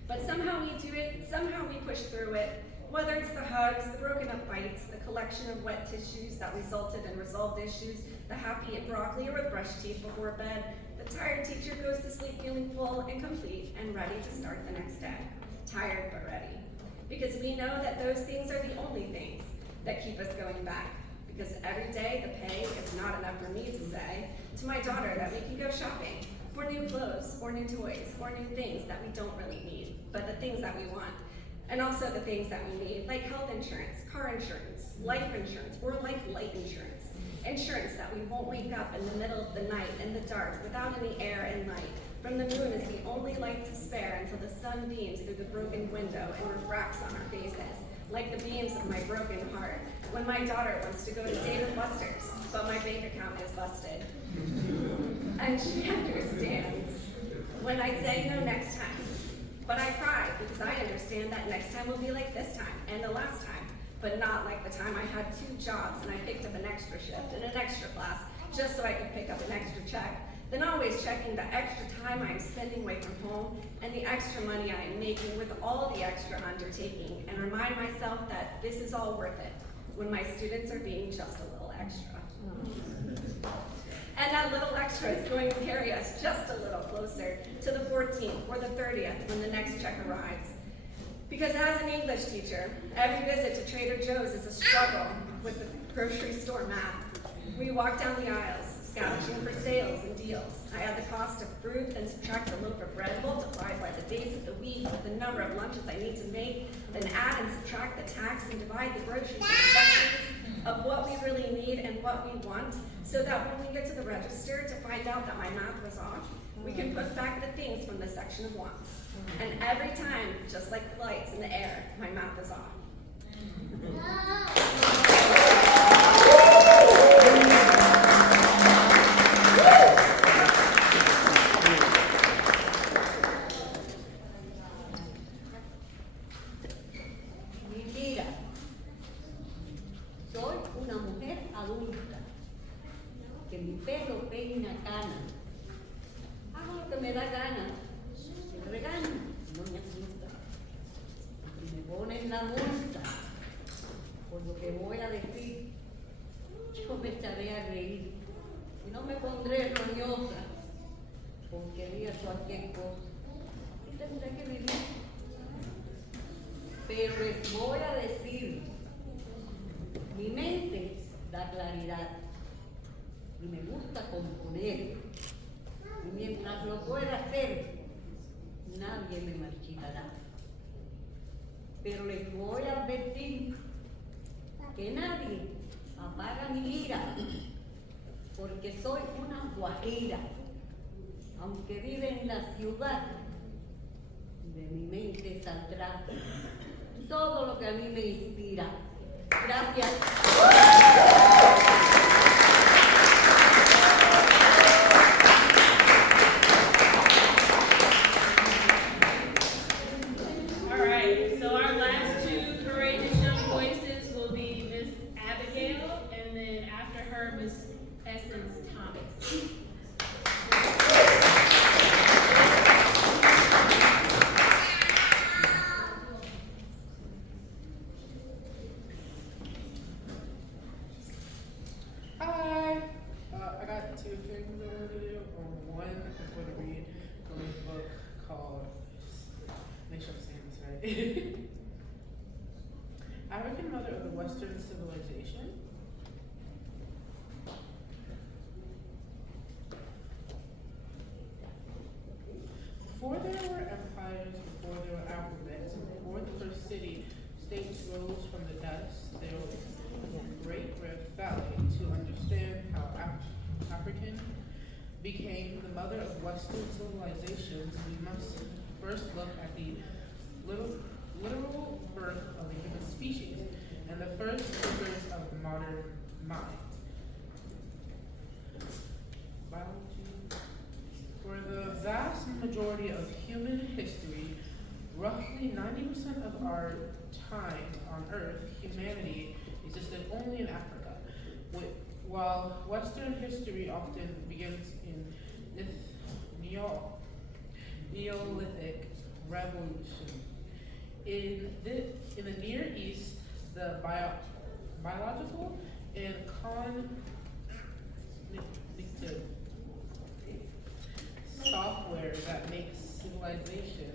But somehow we do it, somehow we push through it, whether it's the hugs, the broken up bites, the collection of wet tissues that resulted in resolved issues, the happy broccoli or the brushed teeth before bed, the tired teacher goes to sleep feeling full and complete and ready to start the next day. Tired but ready. Because we know that those things are the only things that keep us going back. Because every day the pay is not enough for me to say to my daughter that we can go shopping for new clothes or new toys or new things that we don't really need, but the things that we want. And also the things that we need, like health insurance, car insurance, life insurance, or like light insurance. Insurance that we won't wake up in the middle of the night in the dark without any air and light. From the moon is the only light to spare until the sun beams through the broken window and refracts on our faces, like the beams of my broken heart. When my daughter wants to go to Dave & Buster's, but my bank account is busted. And she understands when I say no next time. But I cry because I understand that next time will be like this time and the last time, but not like the time I had 2 jobs and I picked up an extra shift and an extra class just so I could pick up an extra check. Then always checking the extra time I am spending away from home and the extra money I am making with all the extra undertaking, and remind myself that this is all worth it when my students are being just a little extra. And that little extra is going to carry us just a little closer to the 14th or the 30th when the next check arrives. Because as an English teacher, every visit to Trader Joe's is a struggle with the grocery store math. We walk down the aisles, scavenging for sales and deals. I add the cost of fruit, then subtract the loaf of bread, multiply by the days of the week with the number of lunches I need to make, then add and subtract the tax and divide the groceries into sections of what we really need and what we want, so that when we get to the register to find out that my math was off, we can put back the things from the section of wants. And every time, just like the lights in the air, my math is off. Mira, soy una mujer adulta, que mi pelo peina canas. Hago lo que me da gana, me regaño, no me asusta. Y me ponen la multa por lo que voy a decir, yo me echaré a reír y no me pondré roñosa porque diga cualquier cosa y tendré que vivir. Pero les voy a decir, mi mente da claridad y me gusta componer, y mientras lo pueda hacer, nadie me marchitará. Pero les voy a advertir que nadie apaga mi lira, porque soy una guajira, aunque vive en la ciudad, de mi mente saldrá todo lo que a mí me inspira. Gracias. All All right, so our last two courageous young voices will be Miss Abigail, and then after her, Miss Essence Thomas. Hi. I got two things I want to do. One, I'm going to read from a book called, make sure I'm saying this right. African Mother of the Western Civilization. Before there were empires, before there were alphabets, and before the first city states rose from the dust, there was a great rift valley to understand how African became the mother of Western civilizations. We must first look at the literal birth of the human species and the first figures of modern mind. Biology. For the vast majority of human history, roughly 90% of our time on Earth, humanity existed only in Africa. While Western history often begins in Neolithic revolution. In the Near East, the biological and cognitive software that makes civilization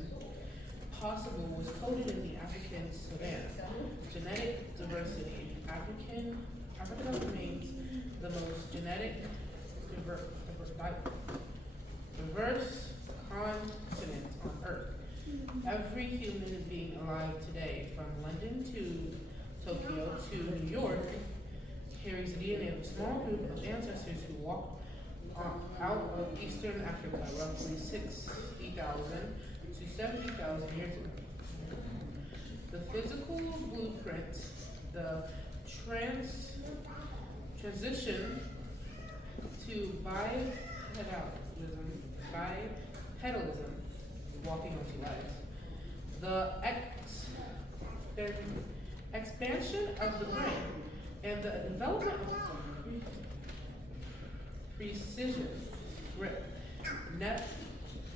possible was coded in the African savannah. Genetic diversity. Africa remains the most genetic diverse continent on Earth. Every human being alive today, from London to Tokyo to New York, carries DNA of a small group of ancestors who walked out of Eastern Africa roughly 60,000 to 70,000 years ago. The physical blueprint, the transition to bipedalism, walking on two legs, the expansion of the brain, and the development of precision grip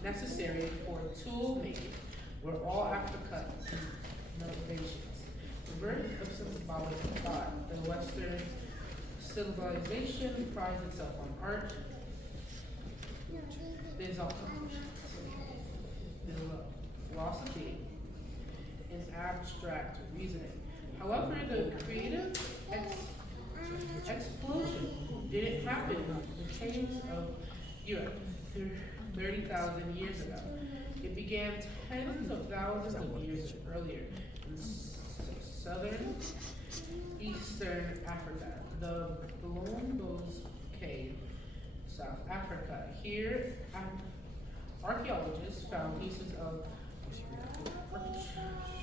necessary for tool making were all African innovations. The birth of symbolic thought, the Western civilization prides itself on art, philosophy, and abstract reasoning. However, the creative explosion didn't happen in the caves of Europe 30,000 years ago. It began tens of thousands of years earlier in southern eastern Africa, the Blombos Cave, South Africa. Here, archaeologists found pieces of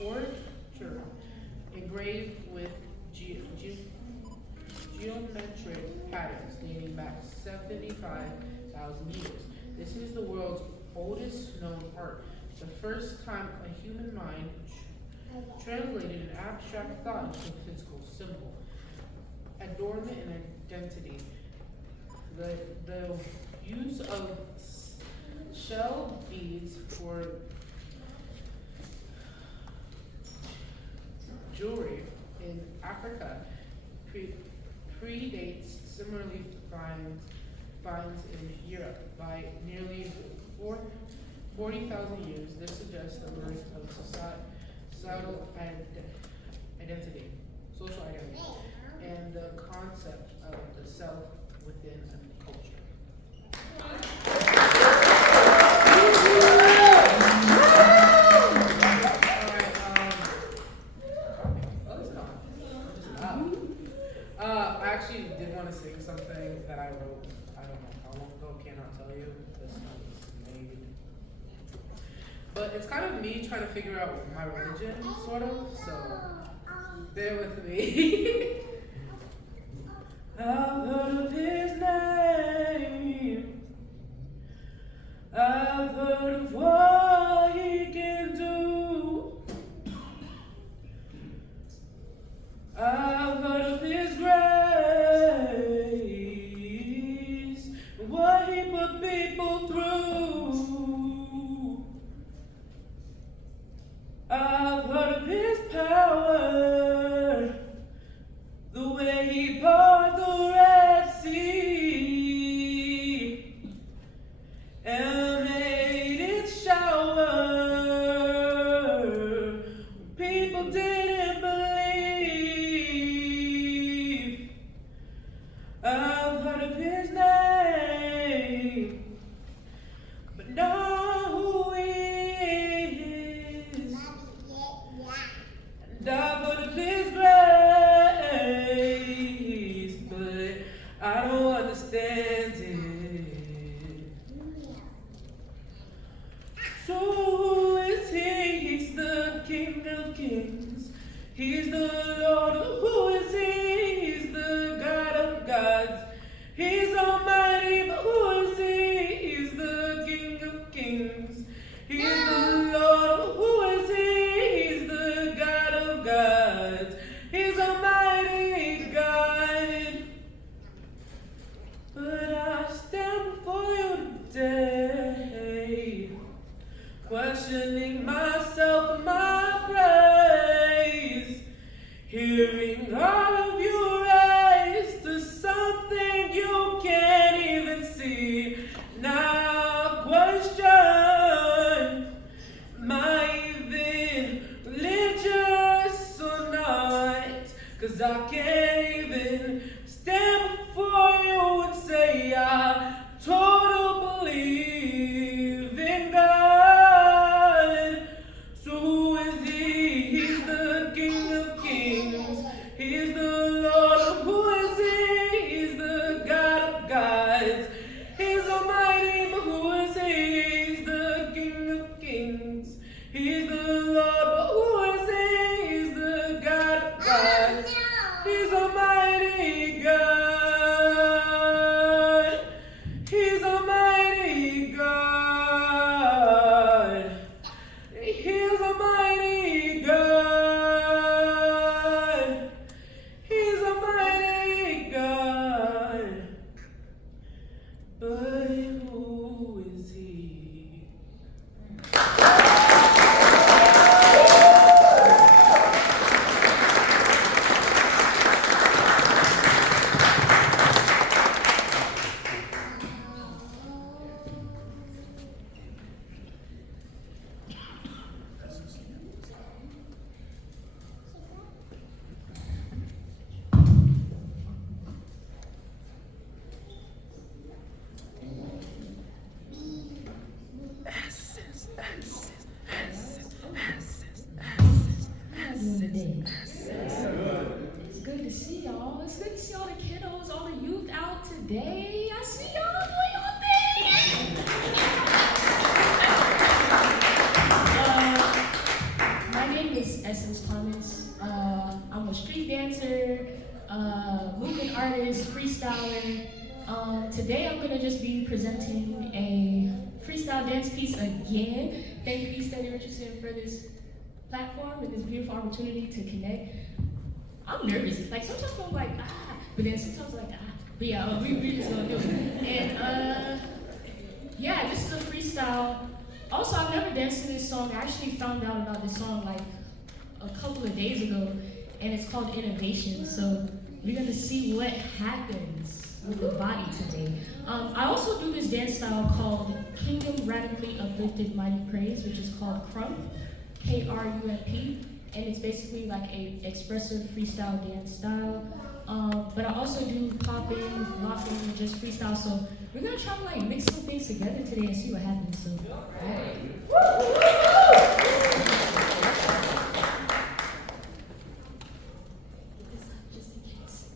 orchard engraved with geometric patterns dating back 75,000 years. This is the world's oldest known art, the first time a human mind translated an abstract thought into a physical symbol. Adornment and identity. The use of shell beads for jewelry in Africa predates similarly finds in Europe by nearly 40,000 years. This suggests the birth of societal identity, social identity, and the concept of the self within a culture. I actually did want to sing something that I wrote, I don't know how long ago, cannot tell you. This song was made. But it's kind of me trying to figure out my religion, sort of, so bear with me. I've heard of his name. I've heard of what he can do. people didn't believe. I've heard of his name, but know who he is. And I've heard of his grace, but I don't understand it. So who is he? He's the King of Kings. He's the Lord. Who is he? He's the God of gods. He's almighty, but who is he? He's the King of Kings. He's the Lord. Who is he? He's the God of gods. He's almighty God. But I stand before you today, questioning myself and my praise, hearing all of you raise to something you can't even see. Now question, am I even religious or not? 'Cause I can't even stand before you and say I totally believe in God. So who is he? He's the King of Kings. He's the Lord. Who is he? He's the God of gods. He's almighty, but who is he? He's the King of Kings. He's the Lord, but who is he? He's the God of gods. He's almighty God. He's almighty God. He's almighty God. He's almighty God. But who is he? It's good to see y'all. It's good to see all the kiddos, all the youth out today. I see y'all doing your thing. My name is Essence Thomas. I'm a street dancer, movement artist, freestyler. Today I'm gonna just be presenting a freestyle dance piece again. Thank you, E. Stanley Richardson, for this platform and this beautiful opportunity to connect. I'm nervous. Like sometimes I'm like, but then sometimes I'm like, But yeah, we just gonna do it. And yeah, this is a freestyle. Also, I've never danced to this song. I actually found out about this song like a couple of days ago, and it's called Innovation. So we're gonna see what happens with the body today. I also do this dance style called Kingdom Radically Uplifted Mighty Praise, which is called Krump, K-R-U-M-P, and it's basically like a expressive freestyle dance style. But I also do popping, locking, and just freestyle. So we're gonna try to like mix some things together today and see what happens. So, just in case.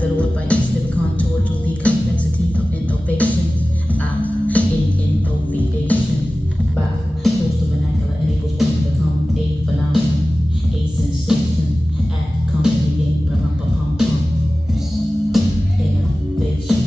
developed by each step contour to the complexity of innovation. In innovation, by coastal vernacular enables one to become a phenomenon, a sensation, accompanying pum-pum-pum-pums. Innovation.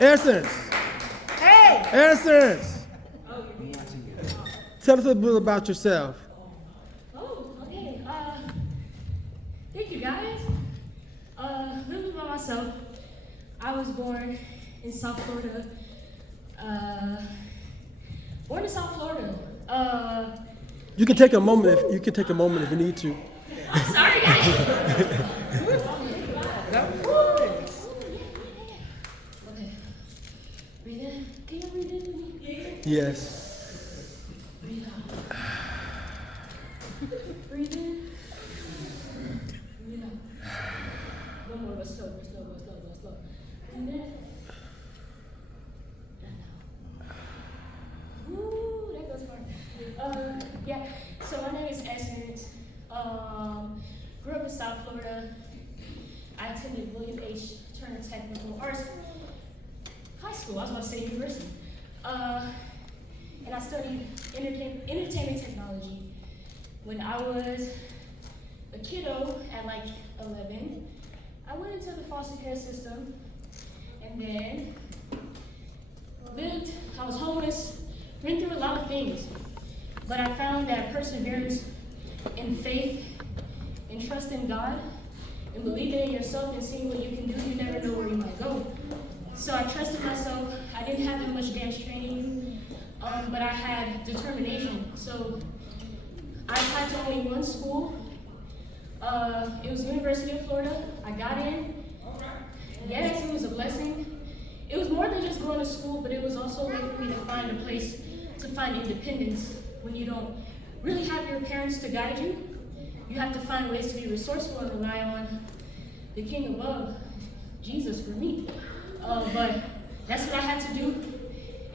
Essence. Hey! Essence. Tell us a little bit about yourself. Oh, okay. Thank you guys. A little bit about myself. I was born in South Florida. You can take a moment if you need to. I'm sorry, guys. Okay. Breathe in. Can you breathe in? Yes. Breathe out. Breathe in. Breathe out. One more. Let's slow. Breathe in. Ooh, that goes far. Yeah. So my name is Essence. Grew up in South Florida. I attended William H. Turner Technical Arts High School. I was about to say university. And I studied entertainment technology. When I was a kiddo at like 11, I went into the foster care system and then I was homeless, went through a lot of things. But I found that perseverance in faith and trust in God and believing in yourself and seeing what you can do, you never know where you might go. So I trusted myself. I didn't have that much dance training, but I had determination. So I applied to only one school. It was University of Florida. I got in. Yes, it was a blessing. It was more than just going to school, but it was also a way for me to find a place to find independence when you don't really have your parents to guide you. You have to find ways to be resourceful and rely on the King above, Jesus for me. But that's what I had to do.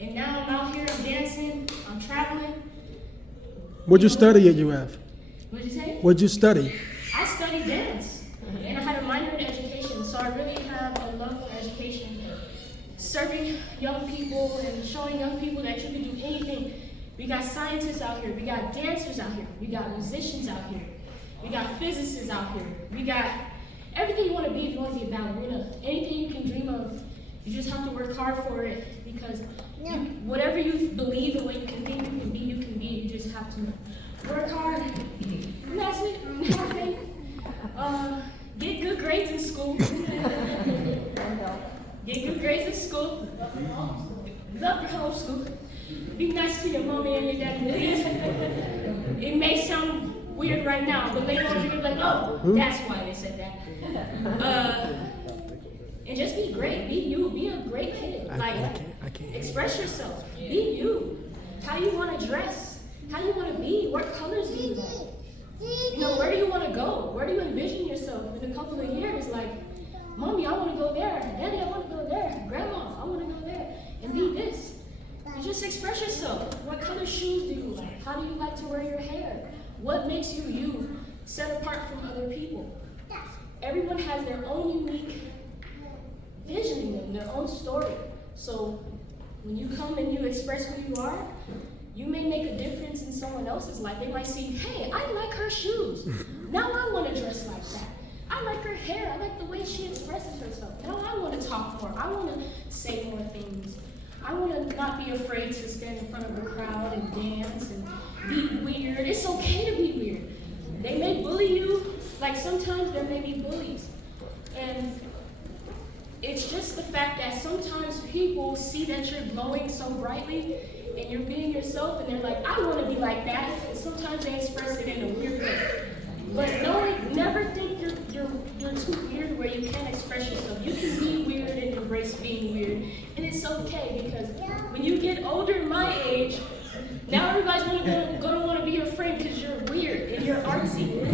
And now I'm out here, I'm dancing, I'm traveling. What'd you study at UF? What'd you say? What'd you study? I studied dance, and I had a minor in education, so I really have a love for education. Serving young people and showing young people that you can do anything. We got scientists out here, we got dancers out here, we got musicians out here, we got physicists out here, we got everything you want to be if you want to be a ballerina. Anything you can dream of, you just have to work hard for it because whatever you believe and what you can think you can be, you just have to work hard. And that's it. Have faith. Get good grades in school. get good grades in school, love your homeschool, be nice to your mommy and your daddy, please. It may sound weird right now, but later on you're gonna be like, oh, that's why they said that. And just be great, be you, be a great kid. Like, express yourself, be you. How you want to dress, how you want to be, what colors do you like? You know, where do you want to go? Where do you envision yourself in a couple of years? Like, Mommy, I want to go there. Daddy, I want to go there. Grandma, I want to go there. And be this. You just express yourself. What color shoes do you like? How do you like to wear your hair? What makes you you, set apart from other people? Everyone has their own unique vision in them, their own story. So when you come and you express who you are, you may make a difference in someone else's life. They might see, hey, I like her shoes. Now I want to dress like that. I like her hair. I like the way she expresses herself. Now I want to talk more. I want to say more things. I want to not be afraid to stand in front of a crowd and dance and be weird. It's okay to be weird. They may bully you. Like sometimes there may be bullies. And it's just the fact that sometimes people see that you're glowing so brightly and you're being yourself and they're like, I want to be like that. And sometimes they express it in a weird way. But never think you're too weird where you can't express yourself. You can be weird and embrace being weird. And it's okay because when you get older, my age, now everybody's gonna want to be your friend because you're weird and you're artsy.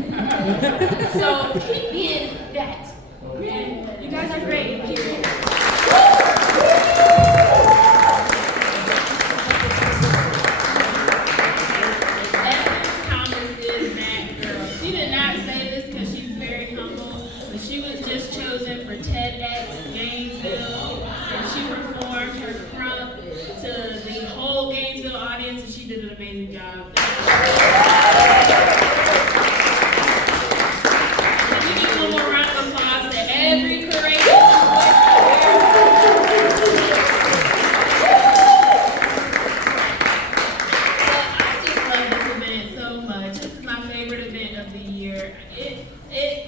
So keep being that. And you guys are great. Keep being that. TEDx Gainesville, and she performed her crump to the whole Gainesville audience, and she did an amazing job. Can we give one more round of applause to every courageous voice I just love this event so much. This is my favorite event of the year.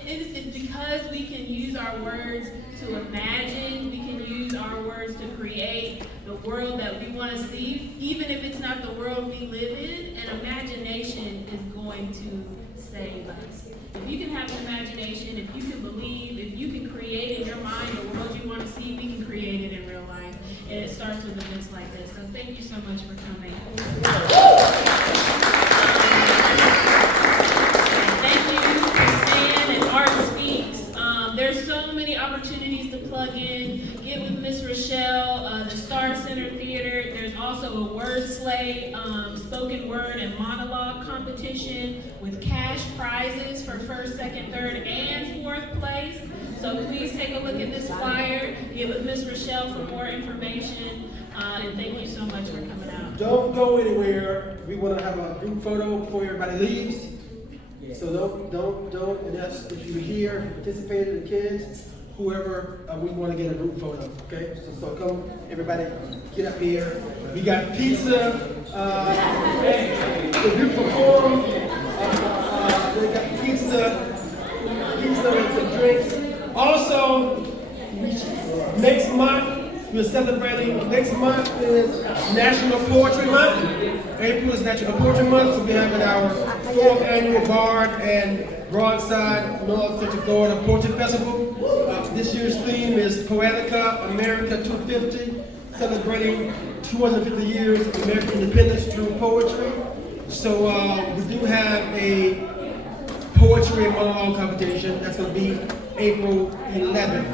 It's because we can use our words to imagine, we can use our words to create the world that we want to see, even if it's not the world we live in, and imagination is going to save us. If you can have an imagination, if you can believe, if you can create in your mind the world you want to see, we can create it in real life. And it starts with events like this. So thank you so much for coming. Thank you to Stan and Art Speaks. There's so many opportunities to plug in. Get with Miss Rochelle, the Star Center Theater. There's also a word slate, spoken word and monologue competition with cash prizes for first, second, third, and fourth place. So please take a look at this flyer. Get with Miss Rochelle for more information. And thank you so much for coming out. Don't go anywhere. We want to have a group photo before everybody leaves. So don't, and that's if you're here, if you participated, the kids, whoever, we want to get a group photo, okay? So come, everybody, get up here. We got pizza, the group perform, we got pizza and some drinks. Also, next month, we're celebrating, next month is National Poetry Month. April is National Poetry Month, so we're having our 4th annual Bard and Broadside North Central Florida Poetry Festival. This year's theme is Poetica America 250, celebrating 250 years of American independence through poetry. So we do have a poetry and monologue competition that's going to be April 11th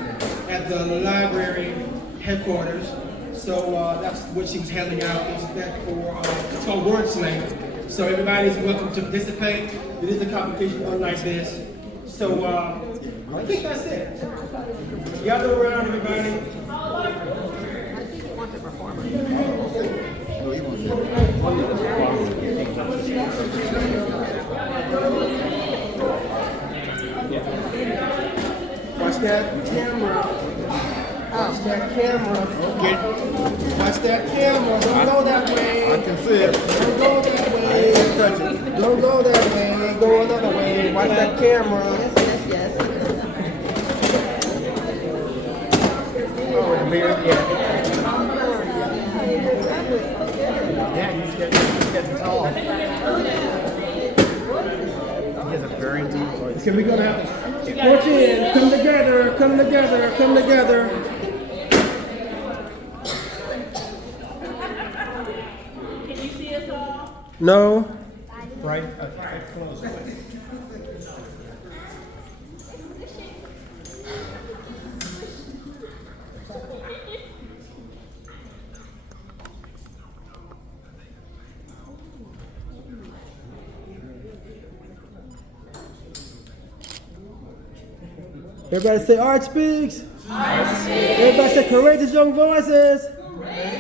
at the library headquarters. So that's what she was handing out. Is that for it's called Word Slate. So everybody's welcome to participate. It is a competition unlike this. So I think that's it. Gather around, everybody. I think you want the performer. Watch that camera. Watch that camera. Okay. Watch that camera. Don't go that way. I can see it. Don't go that way. Don't go that way. Go another way. Watch that camera. Yes. Oh, with the beard, yeah. Yeah, he's getting tall. He has a very deep voice. Okay, we're gonna have march in, come together, come together, come together. Can you see us all? No. Right, close. Everybody say Art Speaks. Art Speaks. Everybody say Courageous Young Voices. Courageous